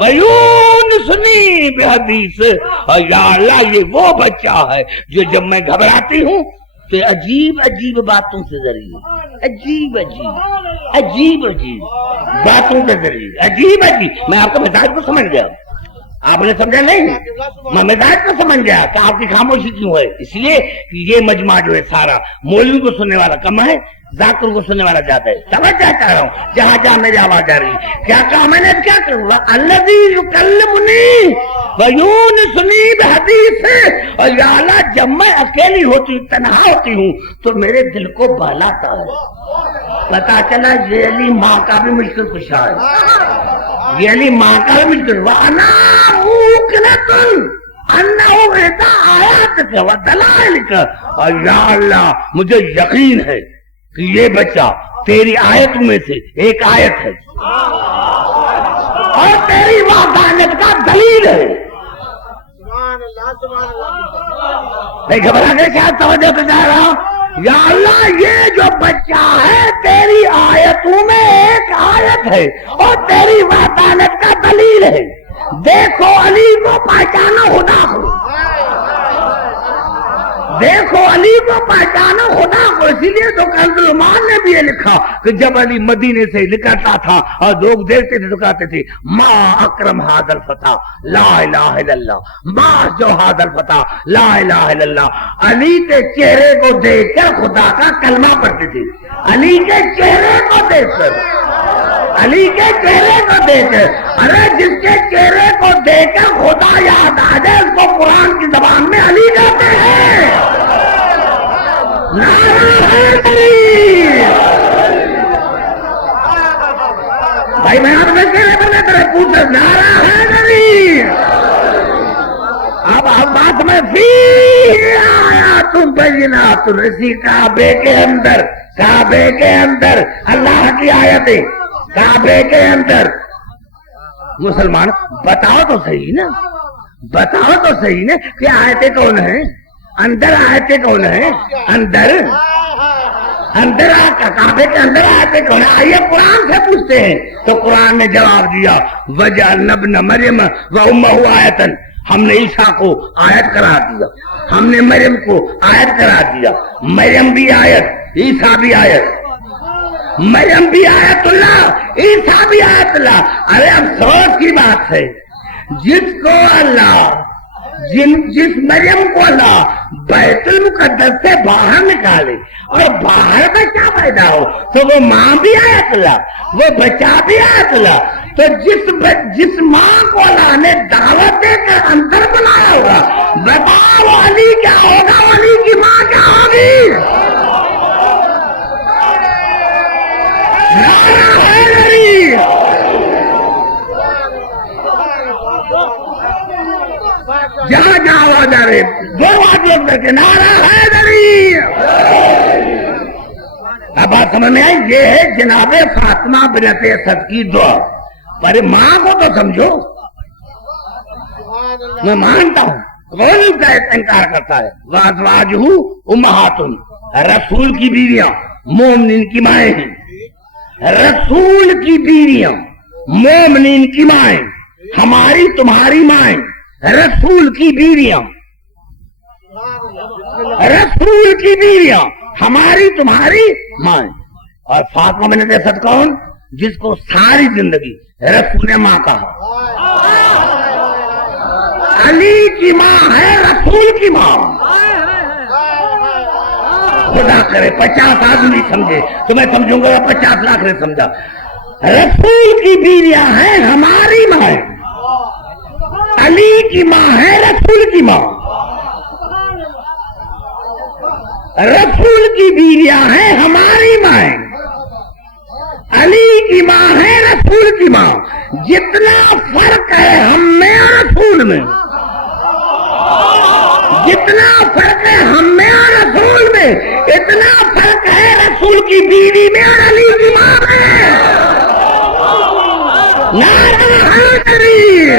ویونسنی بحدیث، یا اللہ یہ وہ بچہ ہے جو جب میں گھبراتی ہوں تو عجیب عجیب باتوں سے ذریعے، عجیب عجیب باتوں کے ذریعے، عجیب میں آپ کو مزاج کو سمجھ گیا، آپ نے سمجھا نہیں؟ میں مزاج کو سمجھ گیا کہ آپ کی خاموشی کیوں ہے، اس لیے کہ یہ مجمع جو ہے سارا مولوی کو سننے والا کم ہے، ذاکر کو سننے والا زیادہ ہے۔ سمجھ چاہ رہا ہوں جہاں جہاں میری آواز آ رہی ہے، کیا کہا میں نے؟ کیا کروں؟ الذی یکلمنی ویونسنی بحدیث، اور یا اللہ جب میں اکیلی ہوتی ہوں، تنہا ہوتی ہوں تو میرے دل کو بہلاتا ہے، پتا چلا یہ علی ماں کا بھی مشکل کشا ہے، یہ علی ماں کا بھی مشکل، وَأَنَا مُوقِنَةٌ أَنَّهُ إِذَا آیَاتِكَ وَدَلَائِلِكَ، اور یا اللہ مجھے یقین ہے کہ یہ بچہ تیری آیتوں میں سے ایک آیت ہے اور تیری وحدانیت کا دلیل ہے۔ میں گھبرا کے کیا توجہ کر رہا ہوں، یا اللہ یہ جو بچہ ہے تیری آیتوں میں ایک آیت ہے اور تیری وحدانیت کا دلیل ہے، دیکھو علی کو پہچانا خدا کو، دیکھو علی کو پہچانا خدا کو۔ اسی لیے تو کنزلمان نے بھی یہ لکھا کہ جب علی مدینے سے نکلتا تھا اور لوگ دیکھتے تھے تو کہتے تھے ما اکرم ھذا الفتى لا الہ الا اللہ، ما جو ھذا الفتى لا الہ الا اللہ۔ علی کے چہرے کو دیکھ کر خدا کا کلمہ پڑھتے تھے، علی کے چہرے کو دیکھ کر، علی کے چہرے کو دیکھ کر۔ ارے جس کے چہرے کو دیکھ کر خدا یاد آ جائے اس کو قرآن کی زبان میں علی کہتے ہیں۔ نعرہ حیدری، بھائی میں آپ سے چہرے پر طرح پوچھ رہا، نعرہ حیدری۔ اب بات میں فی آیات بینات، اسی کعبے کے اندر، کعبے کے اندر اللہ کی آیتیں، کعبے کے اندر۔ مسلمان بتاؤ تو صحیح نا، بتاؤ تو صحیح نا کہ آیتیں کون ہیں، اندر آیتیں کون ہیں، اندر کعبے کے اندر آیتیں کون ہیں؟ آئیے قرآن سے پوچھتے ہیں تو قرآن نے جواب دیا وَجَعَلْنَا ابْنَ مَرْيَمَ وَأُمَّهُ آیَةً، ہم نے عیسیٰ کو آیت قرار دیا، ہم نے مریم کو آیت قرار دیا۔ مریم بھی آیت، عیسیٰ بھی آیت، مریم بھی آیت اللہ، عیسیٰ بھی آیت اللہ۔ ارے افسوس کی بات ہے جس کو اللہ، جس مریم کو اللہ بیت المقدس سے باہر نکالے اور باہر بچہ پیدا ہو تو وہ ماں بھی آیت اللہ، وہ بچہ بھی آیت اللہ۔ تو جس ماں کو اللہ نے دعوت دے کر اندر بنایا ہوگا، بتاؤ علی کیا ہوگا، علی کی ماں کیا ہوگی؟ نعرہ حیدری، جہاں جہاں آواز آ رہے دو بات لوگ کر کے نعرہ حیدری۔ اب بات سمجھ میں آئی، یہ ہے جناب فاطمہ بنت اسد کی دعا، پر ماں کو تو سمجھو۔ میں مانتا ہوں کون کا انکار کرتا ہے، وازواجہ امہات، رسول کی بیویاں مومنین کی مائیں ہیں، رسول کی بیویاں مومنین کی مائیں، ہماری تمہاری مائیں، رسول کی بیویاں، رسول کی بیویاں ہماری تمہاری مائیں۔ اور فاطمہ بنت اسد کون؟ جس کو ساری زندگی رسول نے ماں کہا۔ علی کی ماں ہے رسول کی ماں۔ خدا کرے 50 آدمی سمجھے تو میں سمجھوں گا 50 لاکھ نے سمجھا۔ رسول کی بیویاں ہیں ہماری ماں، علی کی ماں ہے رسول کی ماں، رسول کی بیویاں ہیں ہماری ماں، علی کی ماں ہے رسول کی ماں۔ جتنا فرق ہے ہم میں اور رسول میں، جتنا فرق ہے ہم میں اور رسول میں، اتنا فرق ہے رسول کی بیوی میں اور علی کی ماں میں۔ نعرہ حیدری،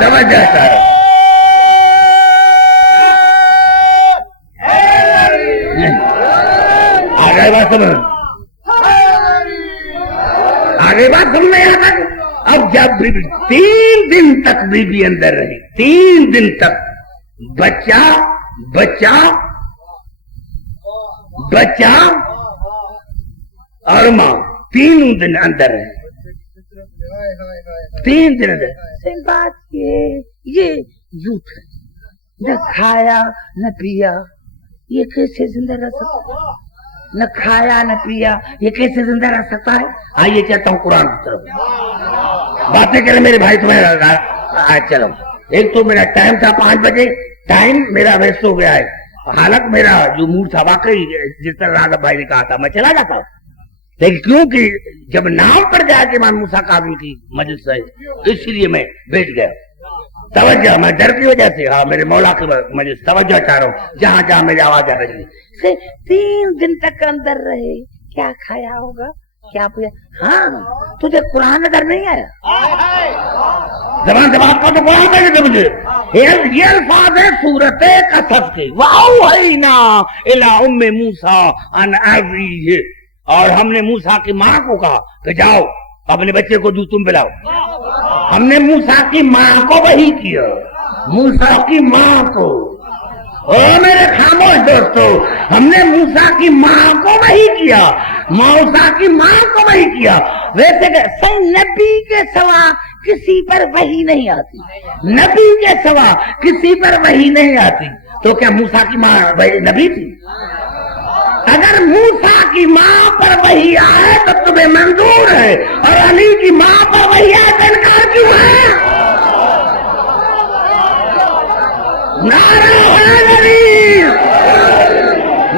توجہ کرو. آگے بات سمجھ, آگے بات سمجھ میں آتا. اب جب 3 دن تک بی اندر رہی, 3 دن تک بچہ بچہ بچہ اور ماں تینوں دن اندر رہے, 3 دن اندر. بات یہ جھوٹ ہے, نہ کھایا نہ پیا, یہ کیسے زندہ رہ سکتا ہے؟ نہ کھایا نہ پیا, یہ کیسے زندہ رہ سکتا ہے؟ آئیے چلتا ہوں قرآن کی طرف, باتیں کریں میرے بھائی تمہیں. چلو, ایک تو میرا ٹائم تھا 5 بجے, ٹائم میرا ویسٹ ہو گیا ہے. حالت میرا جو موڈ تھا واقعی جس طرح راغب بھائی نے کہا تھا میں چلا جاتا ہوں, لیکن کیونکہ جب نام پڑ گیا کہ امام موسیٰ کاظمی کی مجلس ہے اس لیے میں بیٹھ گیا. توجہ, میں ڈر کی وجہ سے, ہاں میرے مولا کی مجلس, توجہ چاہ رہا ہوں جہاں جہاں میری آواز آ رہی ہے. 3 دن تک اندر رہے, کیا کھایا ہوگا کیا پیا؟ ہاں تجھے قرآن نظر نہیں آیا؟ زبان سے بات کرو تو قرآن کہنے دے مجھے. یہ الفاظ ہے سورت قصص کے, وَأَوْحَيْنَا إِلَىٰ أُمِّ مُوسَىٰ أَنْ أَرْضِعِهِ, اور ہم نے موسیٰ کی ماں کو کہا کہ جاؤ اپنے بچے کو دودھ تم پلاؤ. ہم نے موسیٰ کی ماں کو وحی کیا, موسیٰ کی ماں کو. او میرے خاموش دوستو, ہم نے موسیٰ کی ماں کو وحی کیا, موسیٰ کی ماں کو وحی کیا. ویسے کہ نبی کے سوا کسی پر وحی نہیں آتی, نبی کے سوا کسی پر وحی نہیں آتی. تو کیا موسیٰ کی ماں نبی تھی؟ اگر موسیٰ کی ماں پر وحی آئے تو تمہیں منظور ہے, اور علی کی ماں پر وحی آئے تو انکار کیوں ہے؟ نعرہ حیدری,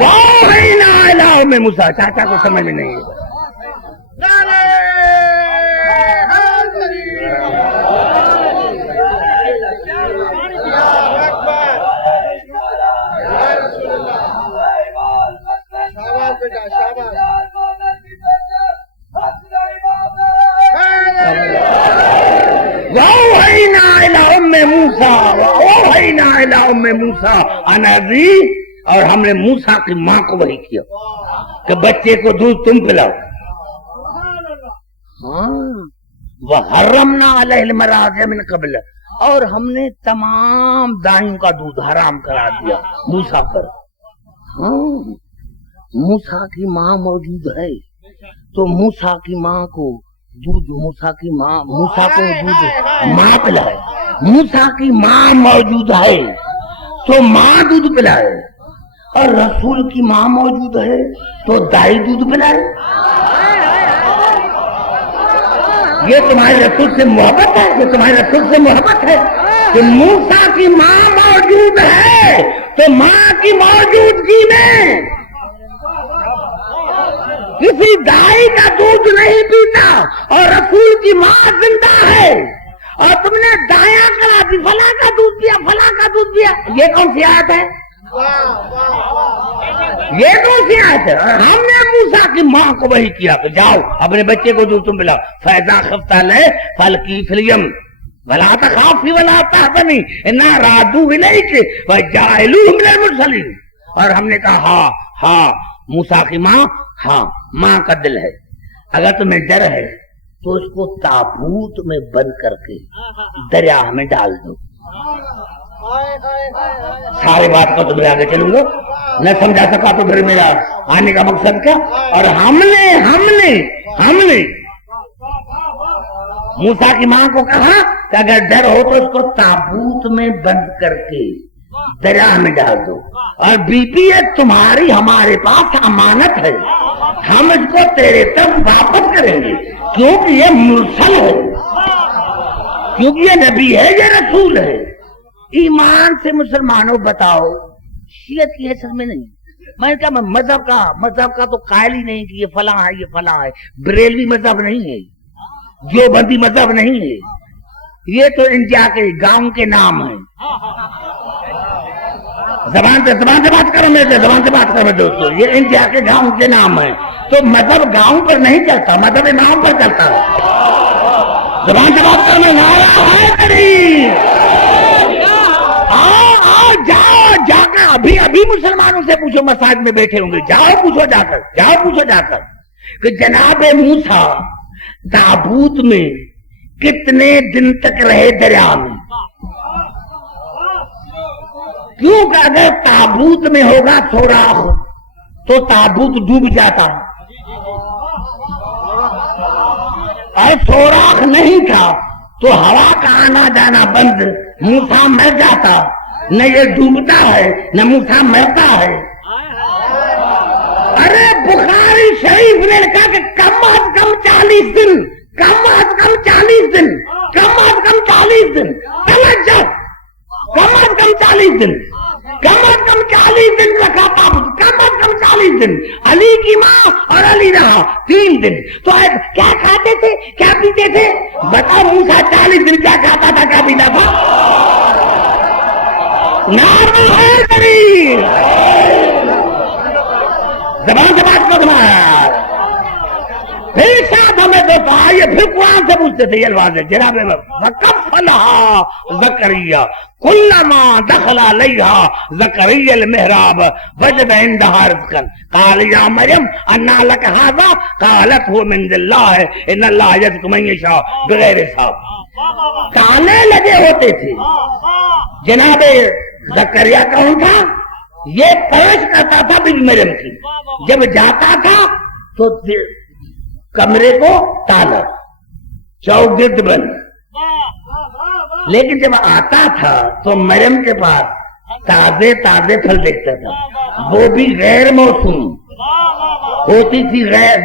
وَأَوْحَيْنَا إِلَىٰ أُمِّ مُوسَىٰ. چاچا کو سمجھ میں نہیں ہے. وَأَوْحَيْنَا إِلَىٰ أُمِّ مُوسَىٰ وَأَوْحَيْنَا إِلَىٰ أُمِّ مُوسَىٰ أَنْ أَرْضِعِهِ, اور ہم نے موسیٰ کی ماں کو وحی کیا کہ بچے کو دودھ تم پلاؤ. وَحَرَّمْنَا عَلَيْهِ الْمَرَاضِعَ مِنْ قَبْلُ, اور ہم نے تمام دائیوں کا دودھ حرام کرا دیا موسیٰ پر. موسیٰ کی ماں موجود ہے تو موسیٰ کی ماں کو دودھ, موسیٰ کی ماں موسیٰ کو دودھ ماں پلائے. موسیٰ کی ماں موجود ہے تو ماں دودھ پلائے, اور رسول کی ماں موجود ہے تو دائی دودھ پلائے. یہ تمہارے رسول سے محبت ہے, یہ تمہارے رسول سے محبت ہے کہ موسیٰ کی ماں موجود ہے تو ماں کی موجودگی میں کسی دائی کا دودھ نہیں پیتا, اور رسول کی ماں زندہ ہے, اور تم نے دایا کرا دی, فلاں کا دودھ پیا, فلاں کا دودھ پیا. یہ کون سی آیت ہے؟ یہ کون سی آیت ہے؟ ہم نے موسیٰ کی ماں کو وحی کیا کہ جاؤ اپنے بچے کو دودھ تم پلاؤ. فَإِذَا خِفْتَ عَلَيْهِ فَأَلْقِيهِ فِي الْيَمِّ وَلَا تَخَافِي وَلَا تَحْزَنِي إِنَّا رَادُوهُ إِلَيْكِ وَجَاعِلُوهُ مِنَ الْمُرْسَلِينَ. اور ہم نے کہا ہاں موسیٰ کی ماں, ہاں ماں کا دل ہے, اگر تمہیں ڈر ہے تو اس کو تابوت میں بند کر کے دریا میں ڈال دو. ساری بات کو تو میں آگے چلوں گا, نہ سمجھا سکا تو پھر میرا آنے کا مقصد کیا. اور ہم نے موسیٰ کی ماں کو کہا کہ اگر ڈر ہو تو اس کو تابوت میں بند کر کے دریا میں ڈال دو, اور بی بی یہ تمہاری ہمارے پاس امانت ہے, ہم اس کو تیرے طرف واپس کریں گے کیونکہ یہ مرسل ہے, کیونکہ یہ نبی ہے, یہ رسول ہے. ایمان سے مسلمانوں بتاؤ, شیعت کی حیثیت میں نہیں, میں نے کہا مذہب کا تو قائل ہی نہیں کہ یہ فلاں ہے یہ فلاں ہے. بریلوی مذہب نہیں ہے, دیوبندی مذہب نہیں ہے, یہ تو انڈیا کے گاؤں کے نام ہیں. زبان سے بات کرو میرے سے, زبان سے بات کرو دوستو, یہ انڈیا کے گاؤں کے نام ہیں. تو مذہب گاؤں پر نہیں چلتا, مذہب امام پر چلتا ہے. زبان سے بات کرنا نعرہ حیدری. آؤ جاؤ جا کر ابھی مسلمانوں سے پوچھو، مساجد میں بیٹھے ہوں گے، جاؤ پوچھو جا کر کہ جناب موسیٰ تابوت میں کتنے دن تک رہے دریا میں. کیوں کہ اگر تابوت میں ہوگا سوراخ تو تابوت ڈوب جاتا، اور سوراخ نہیں تھا تو ہوا کا آنا جانا بند، موسیٰ مر جاتا. نہ یہ ڈوبتا ہے نہ موسیٰ مرتا ہے. ارے بخاری شریف نے لکھا کہ کم از کم 40 دن، کم از کم 40 دن، کم از کم 40 دن، توجہ، کم از کم 40 دن، کم از کم 40 دن رکھا تابوت، کم از کم 40 دن. علی کی ماں اور علی رہا 3 دن. تو کیا کھاتے تھے، کیا پیتے تھے؟ بتا موسیٰ 40 دن کیا کھاتا تھا، کیا پیتا تھا؟ نعرہ حیدری. زبان سے بات کرو تمہارا. پھر شاید ہمیں تو آئیے پھر قرآن سے پوچھتے تھے یہ الفاظ ہے جناب وَكَفَّلَهَا زَكَرِيَّا كُلَّمَا دَخَلَ عَلَيْهَا زَكَرِيَّا الْمِحْرَابَ وَجَدَ عِندَهَا رِزْقًا قَالَ يَا مَرْيَمُ أَنَّىٰ لَكَ هَٰذَا قَالَتْ هُوَ مِنْ عِندِ اللَّهِ إِنَّ اللَّهَ يَرْزُقُ مَن يَشَاءُ بِغَيْرِ حساب. تانے لگے ہوتے تھے. جناب زکریا کون تھا؟ یہ پرش کرتا تھا بی مریم کی. جب جاتا تھا تو کمرے کو تالا، چوگرد بند. لیکن جب آتا تھا تو مریم کے پاس تازے پھل دیکھتا تھا، وہ بھی غیر موسم ہوتی تھی.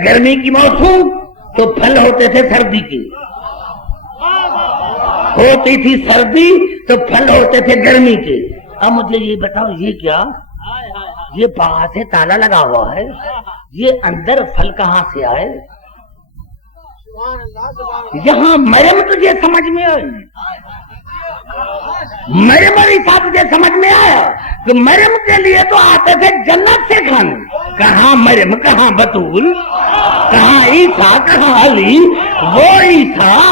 گرمی کی موسم تو پھل ہوتے تھے سردی کی، ہوتی تھی سردی تو پھل ہوتے تھے گرمی کے. اب مجھے یہ بتاؤ یہ کیا، یہ باہر سے تالا لگا ہوا ہے، یہ اندر پھل کہاں سے آئے؟ یہاں مریم تجھے سمجھ میں آئی، مریم علیہ السلام تجھے سمجھ میں آیا کہ مریم کے لیے تو آتے تھے جنت سے کھانے. کہاں مریم، کہاں بطول، کہاں عیسیٰ، کہاں علی؟ وہ عیسیٰ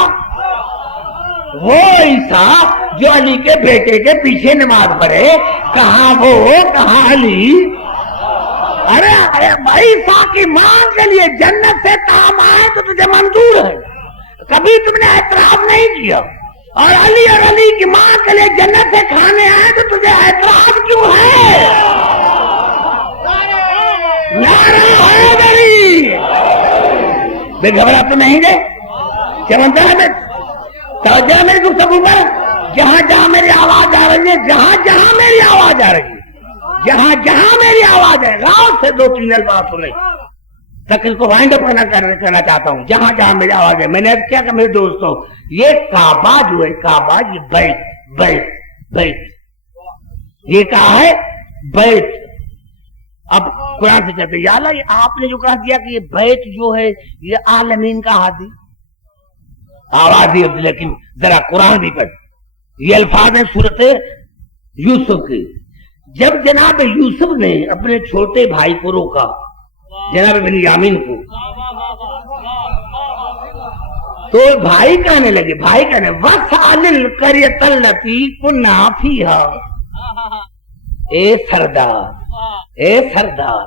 جو علی کے بیٹے کے پیچھے نماز پڑھے، کہاں وہ، کہاں علی؟ ارے عیسیٰ کی ماں کے لیے جنت سے تام آئے تو تجھے منظور ہے، کبھی تم نے اعتراف نہیں کیا. اور علی کی ماں کے لیے جنت سے کھانے آئے تو تجھے اعتراف کیوں ہے؟ نعرہ حیدری. بے گھبرا تو نہیں گئے چمنتا ہے توجہ میری گفتگو پر. جہاں جہاں میری آواز آ رہی ہے، جہاں جہاں میری آواز آ رہی ہے، جہاں جہاں میری آواز ہے، غور سے 2-3 الفاظ سنیں تک اس کو وائنڈ اپ کرنا چاہتا ہوں. جہاں جہاں میری آواز ہے، میں نے کیا کہ میرے دوستوں یہ کعبہ جو ہے، کعبہ یہ بیت یہ کہا ہے بیت. اب قرآن سے چلتے یا اللہ یہ آپ نے جو کہا دیا کہ یہ بیت جو ہے یہ عالمین کا ہادی آواز ہی. لیکن ذرا قرآن بھی پڑھ. یہ الفاظ ہیں سورت یوسف کے. جب جناب یوسف نے اپنے چھوٹے بھائی کو روکا، جناب بنیامین کو، تو بھائی کہنے لگے وَاسْأَلِ الْقَرْيَةَ الَّتِي كُنَّا فِيهَا. اے سردار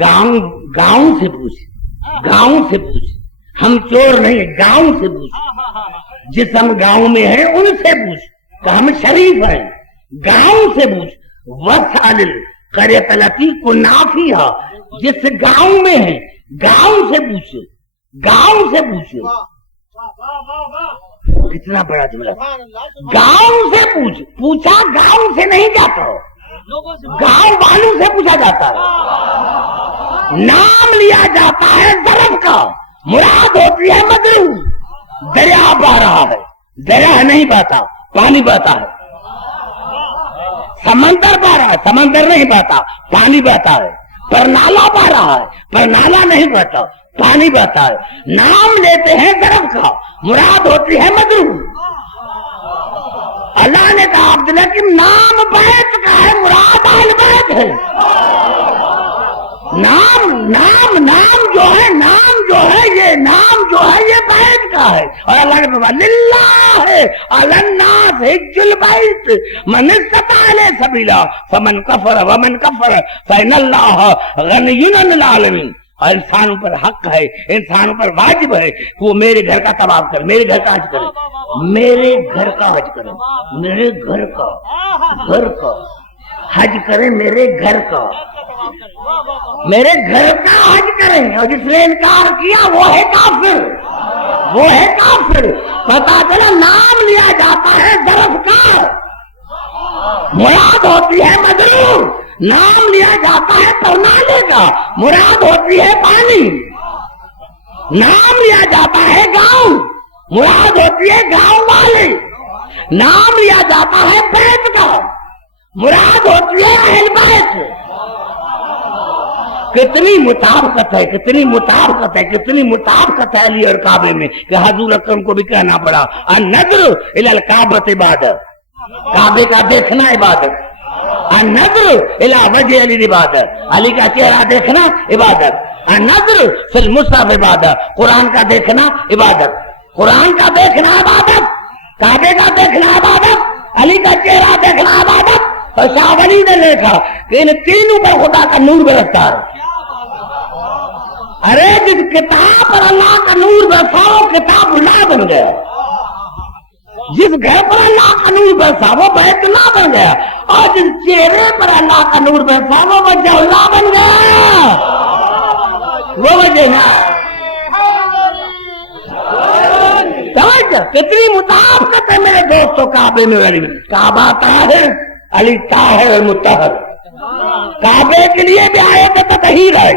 گاؤں سے پوچھ، ہم چور نہیں، گاؤں سے پوچھ. جس ہم گاؤں میں ہیں ان سے پوچھ کہ ہم شریف ہیں. گاؤں سے پوچھ. وَاسْأَلِ الْقَرْيَةَ الَّتِي كُنَّا فِيهَا، جس گاؤں میں ہیں گاؤں سے پوچھ. کتنا بڑا جملہ. گاؤں سے پوچھا گاؤں سے نہیں جاتا، گاؤں والوں سے پوچھا جاتا ہے. نام لیا جاتا ہے ظرف کا، مراد ہوتی ہے مدعو. دریا بہہ رہا ہے، دریا نہیں بہتا، پانی بہتا ہے. سمندر بہہ رہا ہے، سمندر نہیں بہتا، پانی بہتا ہے. پر نالا بہہ رہا ہے، پر نالا نہیں بہتا، پانی بہتا ہے. نام لیتے ہیں ظرف کا، مراد ہوتی ہے مدعو. اللہ نے کہا عبداللہ کہ نام بیت کا ہے، مراد اہل بیت ہے. نام جو ہے یہ بیت کا کا ہے. اور اللہ نے فرمایا للہ علی الناس حج البیت من استطاع الیہ سبیلا فمن کفر ومن کفر فإن اللہ غنی عن العالمین. اور انسانوں پر حق ہے, انسانوں پر واجب ہے کہ وہ میرے گھر کا طواف کرے, میرے گھر کا حج کرے, میرے گھر کا حج کرے, میرے گھر کا حج کرے, میرے گھر کا حج کریں. اور جس نے انکار کیا وہ ہے کافر, وہ ہے کافر. پتا چلا نام لیا جاتا ہے ظرف کا, مراد ہوتی ہے مجرور. نام لیا جاتا ہے تو نالے کا, مراد ہوتی ہے پانی. نام لیا جاتا ہے گاؤں, مراد ہوتی ہے گاؤں والے. نام لیا جاتا ہے بیت کا, مراد ہوتی ہے اہل بیت. کتنی مطابقت ہے, کتنی مطابقت ہے, کتنی مطابقت ہے علی اور کعبے میں کہ حضور اکرم کو بھی کہنا پڑا النظر الی الکعبۃ عبادت, کعبے کا دیکھنا عبادت. النظر الی وجہ علی عبادت, علی کا چہرہ دیکھنا عبادت. النظر فی المصحف عبادت, قرآن کا دیکھنا عبادت. قرآن کا دیکھنا عبادت, کعبے کا دیکھنا عبادت, علی کا چہرہ دیکھنا عبادت. اور شاہ ولی نے لکھا کہ ان تینوں پر خدا کا نور برستا ہے. ارے جس کتاب پر اللہ کا نور برسا وہ کتاب اللہ بن گیا, جس گھر پر اللہ کا نور برسا وہ بیت اللہ بن گیا, اور جس چہرے پر اللہ کا نور برسا وہ وجہ اللہ بن گیا. وہ وجہ نہ کتنی مطابقت ہے میرے دوستوں کعبے میں. علی کعبہ طاہر, علی طاہر مطہر. کعبے کے لیے بھی آیت تطہیر آئی,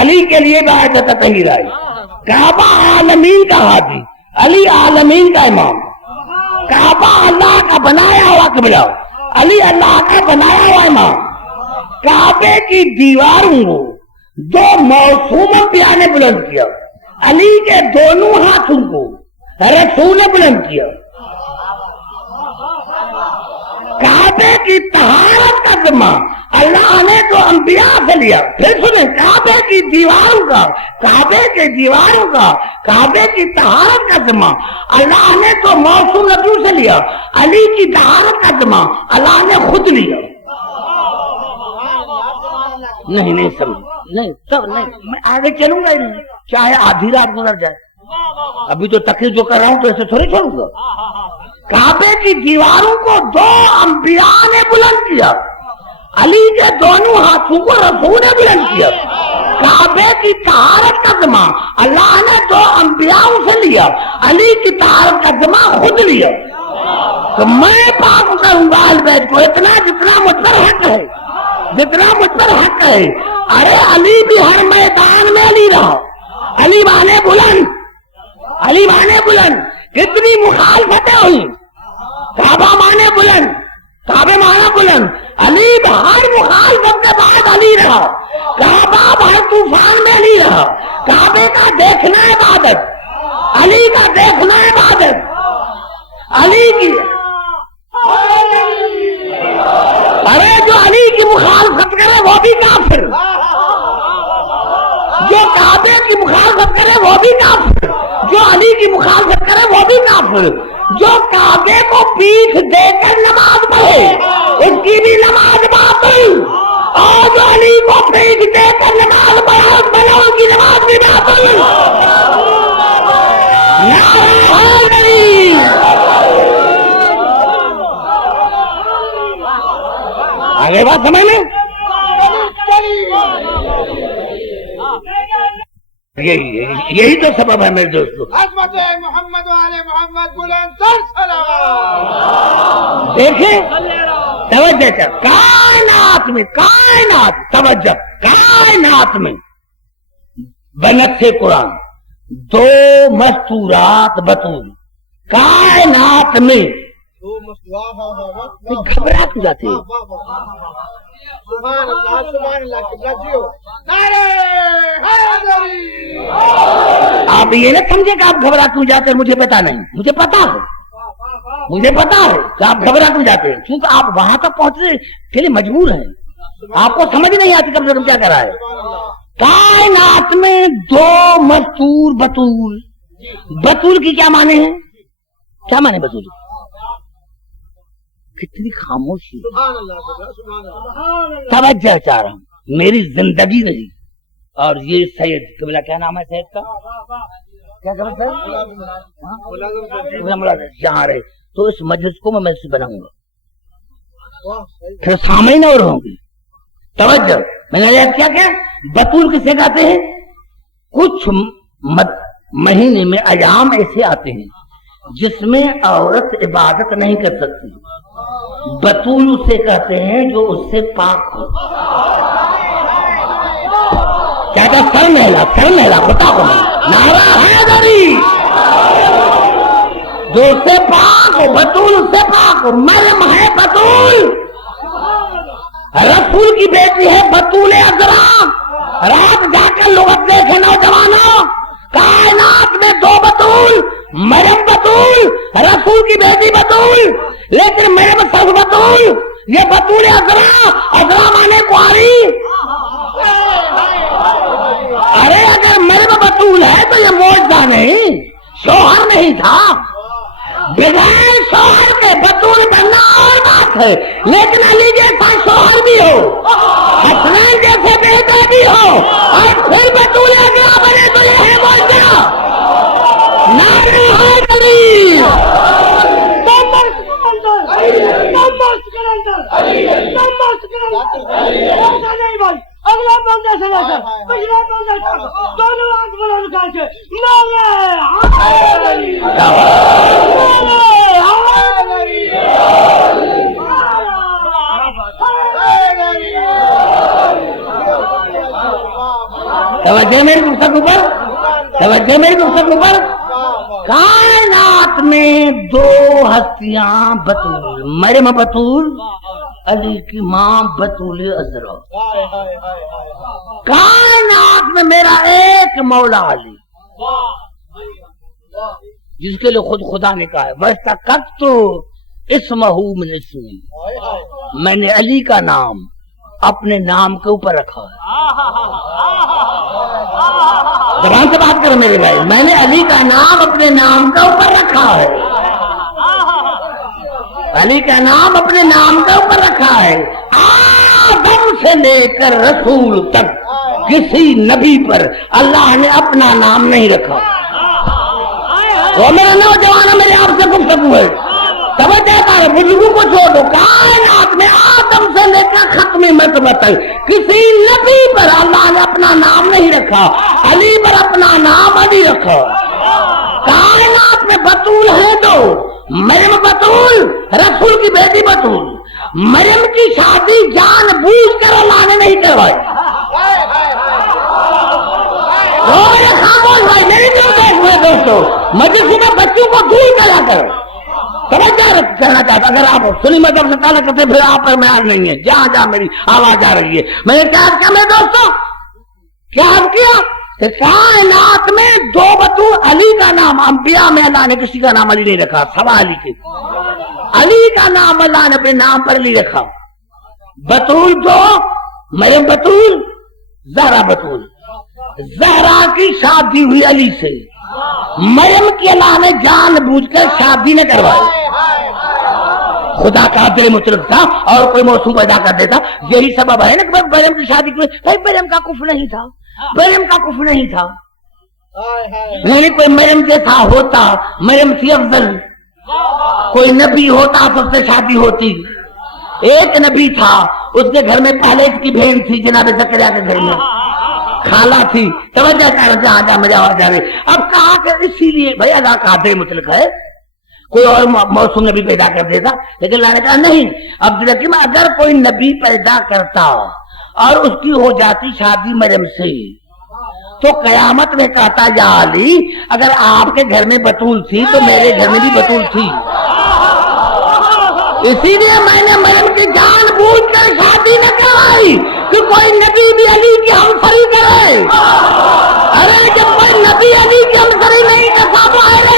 علی کے لیے بھی آیت تطہیر آئی. کعبہ عالمین کا حاجی, علی عالمین کا امام. کعبہ اللہ کا بنایا ہوا قبلہ, علی اللہ کا بنایا ہوا امام. کعبے کی دیواروں کو دو معصوم انبیاء نے بلند کیا, علی کے دونوں ہاتھوں کو رسول نے بلند کیا. کعبے کی طہارت کا ذمہ اللہ نے تو انبیاء سے لیا. پھر سنیں, کعبے کی دیواروں کا, کعبے کے دیواروں کا, کعبے کی طہارت کا ذمہ اللہ نے تو موصوم نبیوں سے لیا. علی کی طہارت کا ذمہ اللہ نے خود لیا. نہیں سمجھ, نہیں سب نہیں, میں آگے چلوں گا ہی نہیں, چاہے آدھی رات گزر جائے. ابھی تو تقریر جو کر رہا ہوں تو ایسے تھوڑی چھوڑوں گا. کعبے کی دیواروں کو دو انبیاء نے بلند کیا, علی کے دونوں ہاتھوں کو رسول نے بلند کیا. کعبے کی طہارت کا ذمہ اللہ نے دو انبیاء سے لیا, علی کی طہارت کا ذمہ خود لیا. تو میں پاک کروں گا اہل بیت کو اتنا جتنا مجھ پر حق ہے, جتنا مجھ پر حق ہے. ارے علی بھی ہر میدان میں علی رہا, علی بانے بلند, علی بانے بلند. کتنی مخالفتیں ہوئی, کعبہ مانے بلند, کعبے مانا بلند. علی ہر مخالفت کے بعد علی رہا, کعبہ ہر طوفان میں علی رہا. کعبے کا دیکھنا عبادت, علی کا دیکھنا عبادت. علی کی, ارے جو علی کی مخالفت کرے وہ بھی کافر, جو کعبے کی مخالفت کرے وہ بھی کافر, جو علی کی مخالفت کرے وہ بھی کافر. جو کعبے کو پیٹھ دے کر نماز پڑھے اس کی بھی نماز باطل, اور جو علی کو پیٹھ دے کر نماز پڑھے اس کی نماز بھی باطل. آگے بات سمجھ لیں. یہی تو سبب ہے میرے دوستو. عظمت محمد والے محمد بلند سلام. دیکھیں توجہ, کائنات میں, کائنات, توجہ, کائنات میں بنت سے قرآن دو مستورات بطول, کائنات میں گھبرا کیوں جاتے ہیں؟ سبحان اللہ قبلہ جیو. نعرہ حیدری. آپ یہ نہ سمجھے کہ آپ گھبرا کیوں جاتے ہیں, مجھے پتا نہیں, مجھے پتا ہے, مجھے پتا ہے کہ آپ گھبرا کیوں جاتے ہیں, کیونکہ آپ وہاں تک پہنچنے کے لیے مجبور ہیں. آپ کو سمجھ نہیں آتی کم سے کم کیا کر رہا ہے. کائنات میں دو مستور بطول بطول کی کیا معنی ہے؟ کیا معنی بطول؟ کتنی خاموشی، سبحان اللہ سبحان اللہ توجہ چاہ رہا ہوں، میری زندگی نہیں. اور یہ سید قبلہ، کیا نام ہے سید کا؟ کیا خبر سر؟ یہاں رہے تو اس مجلس کو میں سے بناؤں گا، پھر سامعین اور ہوں گی. توجہ، میں نے کیا کیا بطول کسے کہتے ہیں؟ کچھ مہینے میں ایام ایسے آتے ہیں جس میں عورت عبادت نہیں کر سکتی، بطول اسے کہتے ہیں جو اس سے پاک ہو. کہتا سر مہلا خدا کو نعرہ حیدری، جو اس سے پاک ہو، بطول اس سے پاک ہو. مریم ہے بطول، رسول کی بیٹی ہے بطول عذرا. رات جا کر لغت دیکھے نوجوانوں، کائنات میں دو بطول، مریم بطول، رسول کی بیٹی بطول. لیکن مریم صرف بطول، یہ بطول عذرا. عذرا مانے کاری. ارے اگر مریم بطول ہے تو یہ معجزہ نہیں، شوہر نہیں تھا. بغیر شوہر کے بطول بننا اور بات ہے، لیکن علی جیسا شوہر بھی ہو، حسنین جیسے بیٹا بھی ہو، اور پھر بطول عذرا بنے تو یہ ہے معجزہ. نعرہ حیدری. اگلا بندہ سے لے کر پچھلا بندہ تک دونوں ہاتھ بلند کر کے نعرہ حیدری. توجہ میری گفتگو پر، توجہ میری گفتگو پر. کائنات میں دو ہستیاں بطول، مریم بطول، علی کی ماں بطول عذرا. کائنات میں میرا ایک مولا علی، جس کے لیے خود خدا نے کہا ہے وَاسْتَقَقْتُ اسمہ من اسمی، میں نے علی کا نام اپنے نام کے اوپر رکھا ہے. زبان سے بات کرو میرے بھائی، میں نے علی کا نام اپنے نام کے اوپر رکھا ہے. علی کا نام اپنے نام کے اوپر رکھا ہے. آدم سے لے کر رسول تک کسی نبی پر اللہ نے اپنا نام نہیں رکھا. وہ میرا نوجوان میرے آپ سے گفتگو ہے، توجہ کرو، بزرگوں کو چھوڑو. کائنات میں آدم سے لے کر ختمی مرتبہ تک کسی نبی پر اللہ نے اپنا نام نہیں رکھا، علی پر اپنا نام علی رکھا. کائنات میں بطول ہے دو، مریم بطول، رسول کی بیٹی بطول. مریم کی شادی جان بوجھ کر اللہ نے نہیں کروائی. خاموش بھائی، میری دوستو، مجلس میں بچوں کو دور کرا کرو. توجہ کہنا چاہتا، اگر آپ سنی مذہب سے تعلق کرتے پھر آپ پر میعاد نہیں ہے. جہاں جہاں میری آواز آ رہی ہے، میں نے کیا میرے دوستوں کیا کیا کہ کائنات میں دو بطول، علی کا نام انبیاء میں اللہ نے کسی کا نام علی نہیں رکھا سوا علی کے. علی کا نام اللہ نے اپنے نام پر علی رکھا. بطول دو، مریم بطول، زہرا بطول. زہرا کی شادی ہوئی علی سے، مریم کی اللہ نے جان بوجھ کر شادی نہ کروائی. خدا کا دل مطلق تھا اور کوئی موسم پیدا کر دیتا. یہی سبب ہے نا کہ مریم کی شادی کی. بھائی مریم کا کفر نہیں تھا، مریم کا کفر نہیں تھا. نہیں کوئی مریم جیسا ہوتا، مریم سی افضل. کوئی نبی ہوتا تو اس سے شادی ہوتی. ایک نبی تھا، اس کے گھر میں پہلے اس کی بہن تھی جناب زکریا کے گھر میں، خالہ تھی. توجہ کر جہاں جہاں میری آواز آ رہی. اب کہا کہ اسی لیے بھائی اللہ کا دل مطلق ہے، کوئی اور موسم نبی پیدا کر دیتا، لیکن اللہ نے کہا نہیں. اب دیکھیں اگر کوئی نبی پیدا کرتا اور اس کی ہو جاتی شادی مریم سے تو قیامت میں کہتا یا علی اگر آپ کے گھر میں بطول تھی تو میرے گھر میں بھی بطول تھی. اسی لیے میں نے مریم کی جان بوجھ کر شادی نہ کروائی کہ کوئی نبی بھی علی کی ہمسری کرے. ارے جب کوئی نبی علی کی ہمسری نہیں کرتا تو اہل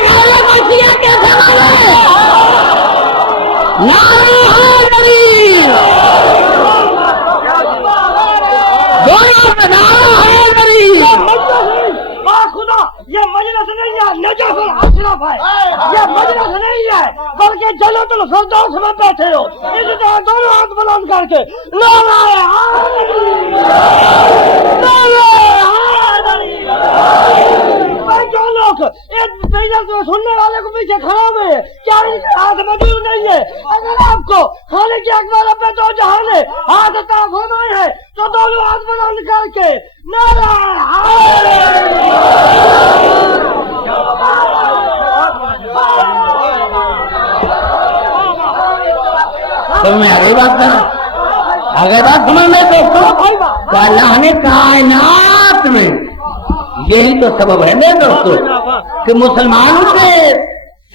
شیعہ کیسے مانے؟ نعرہ حیدری، نعرہ حیدری. خدا یہ مجلس نہیں ہے. خلاف ہے، یہ مجلس نہیں ہے بلکہ جنت الفردوس میں بیٹھے ہو، اس طرح دونوں ہاتھ بلند کر کے نعرہ حیدری، نعرہ حیدری۔ بھائی جو لوگ ایک بیجل کو سننے والے کو پیچھے کھڑا ہوئے کیا ان کے ہاتھ موجود نہیں ہے؟ اگر آپ کو خالق اکبر رب دو جہان ہاتھ عطا فرمائے ہے تو دونوں ہاتھ بلند کر کے نعرہ حیدری۔ تمہیں آگئی بات کرنا، آگئی بات سمجھ میں دوستو، تو اللہ نے کائنات میں یہی تو سبب ہے میرے دوستو کہ مسلمانوں کے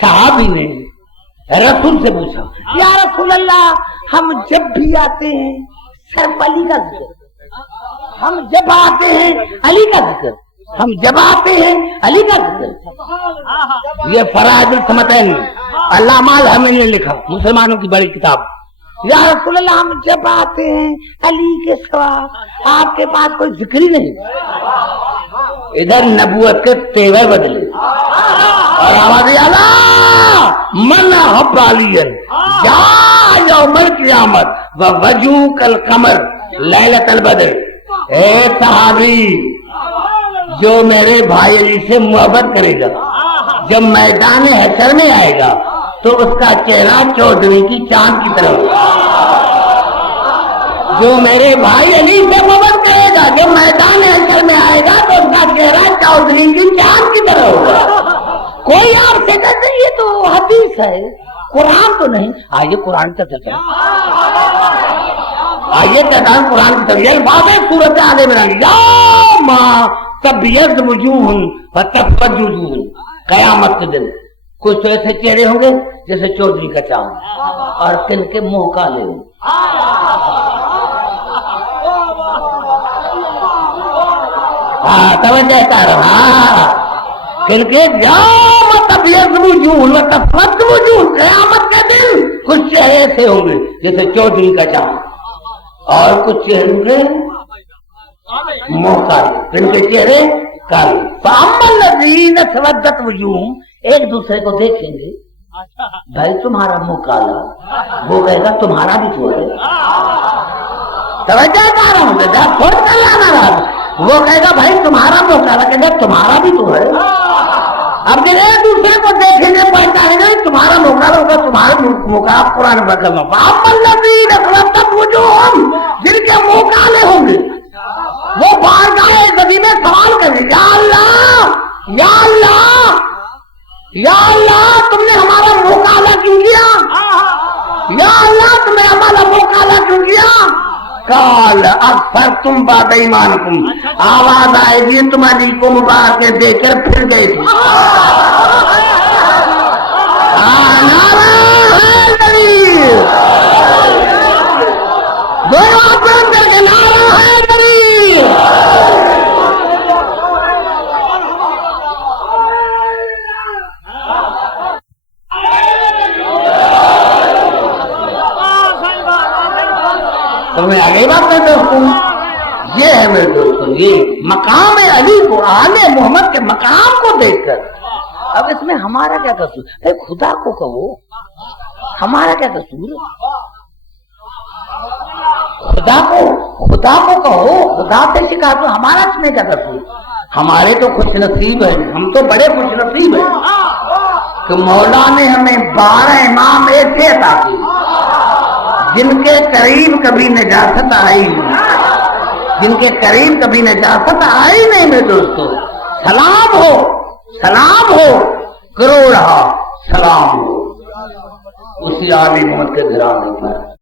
صحابی نے رسول سے پوچھا یا رسول اللہ ہم جب بھی آتے ہیں صرف علی کا ذکر، ہم جب آتے ہیں علی کا ذکر، ہم جب آتے ہیں علی کا ذکر۔ یہ فرائض الصمتین علامہ الحمدی نے لکھا، مسلمانوں کی بڑی کتاب۔ یا رسول اللہ ہم جب آتے ہیں علی کے سوا آپ کے پاس کوئی ذکر ہی نہیں۔ ادھر نبوت کے تیور بدلے اور آواز اعلیٰ من حب علی جا یوم القیامت ووجوہ کالقمر لیلۃ البدر۔ اے صحابی جو میرے بھائی علی سے محبت کرے گا جب میدان حشر میں آئے گا تو اس کا چہرہ چودھری کی چاند کی طرح ہوگا۔ جو میرے بھائی علی سے محبت کرے گا جب میدان حشر میں آئے گا تو اس کا چہرہ چودھری کی چاند کی طرح ہوگا۔ کوئی آپ سے کہتے یہ تو حدیث ہے، قرآن تو نہیں۔ آئیے قرآن کا چلتا ہے، آئیے کہتا ہے قرآن کی طرف الفاظ سورت آل عمران یوم تبیض وجوہ وتسود وجوہ۔ قیامت کے دن کچھ تو ایسے چہرے ہوں گے جیسے چودھری کا چاند اور کن کے منہ کالے ہوں۔ توجہ کر کن کے یوم تبیض وجوہ وتسود وجوہ۔ قیامت کے دن کچھ چہرے ایسے ہوں گے جیسے چودھری کا چاند اور کچھ چہرے ہوں گے منہ کالے، کن کے چہرے کالے۔ فَأَمَّا الَّذِينَ اسْوَدَّتْ وُجُوهُهُمْ، ایک دوسرے کو دیکھیں گے، بھائی تمہارا منہ کالا، وہ کہے گا تمہارا بھی تو ہے۔ توجہ کر رہا ہوں بیٹا، خود چلانا رہا۔ وہ کہے گا بھائی تمہارا منہ کالا، کہے گا تمہارا بھی تو ہے۔ اب جب ایک دوسرے کو دیکھیں گے پہچانیں گے تمہارا منہ کالا ہوگا، تمہارا منہ کالا۔ قرآن میں کرنا فَأَمَّا الَّذِينَ اسْوَدَّتْ وُجُوهُهُمْ، جن کے منہ کالے ہوں گے وہ بارگاہ نبی میں سوال کریں یا اللہ یا اللہ یا اللہ تم نے ہمارا منہ کالا کیوں کیا؟ یا اللہ تم نے ہمارا منہ کالا کیوں کیا؟ قال اکفرتم بعد ایمانکم، آواز آئے گی تم علی کو مبارکیں دے کر پھر گئے تھے۔ نعرہ حیدری، دونوں اپنے اندر کے نعرہ حیدری۔ تمہیں آگے بات ہے دوستوں، یہ ہے میرے دوستوں، یہ مقام علی کو، آل محمد کے مقام کو دیکھ کر اب اس میں ہمارا کیا قصور ہے؟ خدا کو کہو ہمارا کیا قصور ہے؟ خدا کو کہو، خدا سے شکایت ہو، ہمارا اس میں کیا قصور؟ ہمارے تو خوش نصیب ہیں، ہم تو بڑے خوش نصیب ہیں کہ مولا نے ہمیں 12 امام ایسے عطا کیے جن کے قریب کبھی نجاست آئی نہیں، جن کے قریب کبھی نجاست آئی نہیں۔ میرے دوستو سلام ہو کروڑا سلام ہو اسی عالی محمد کے گھرانے پر۔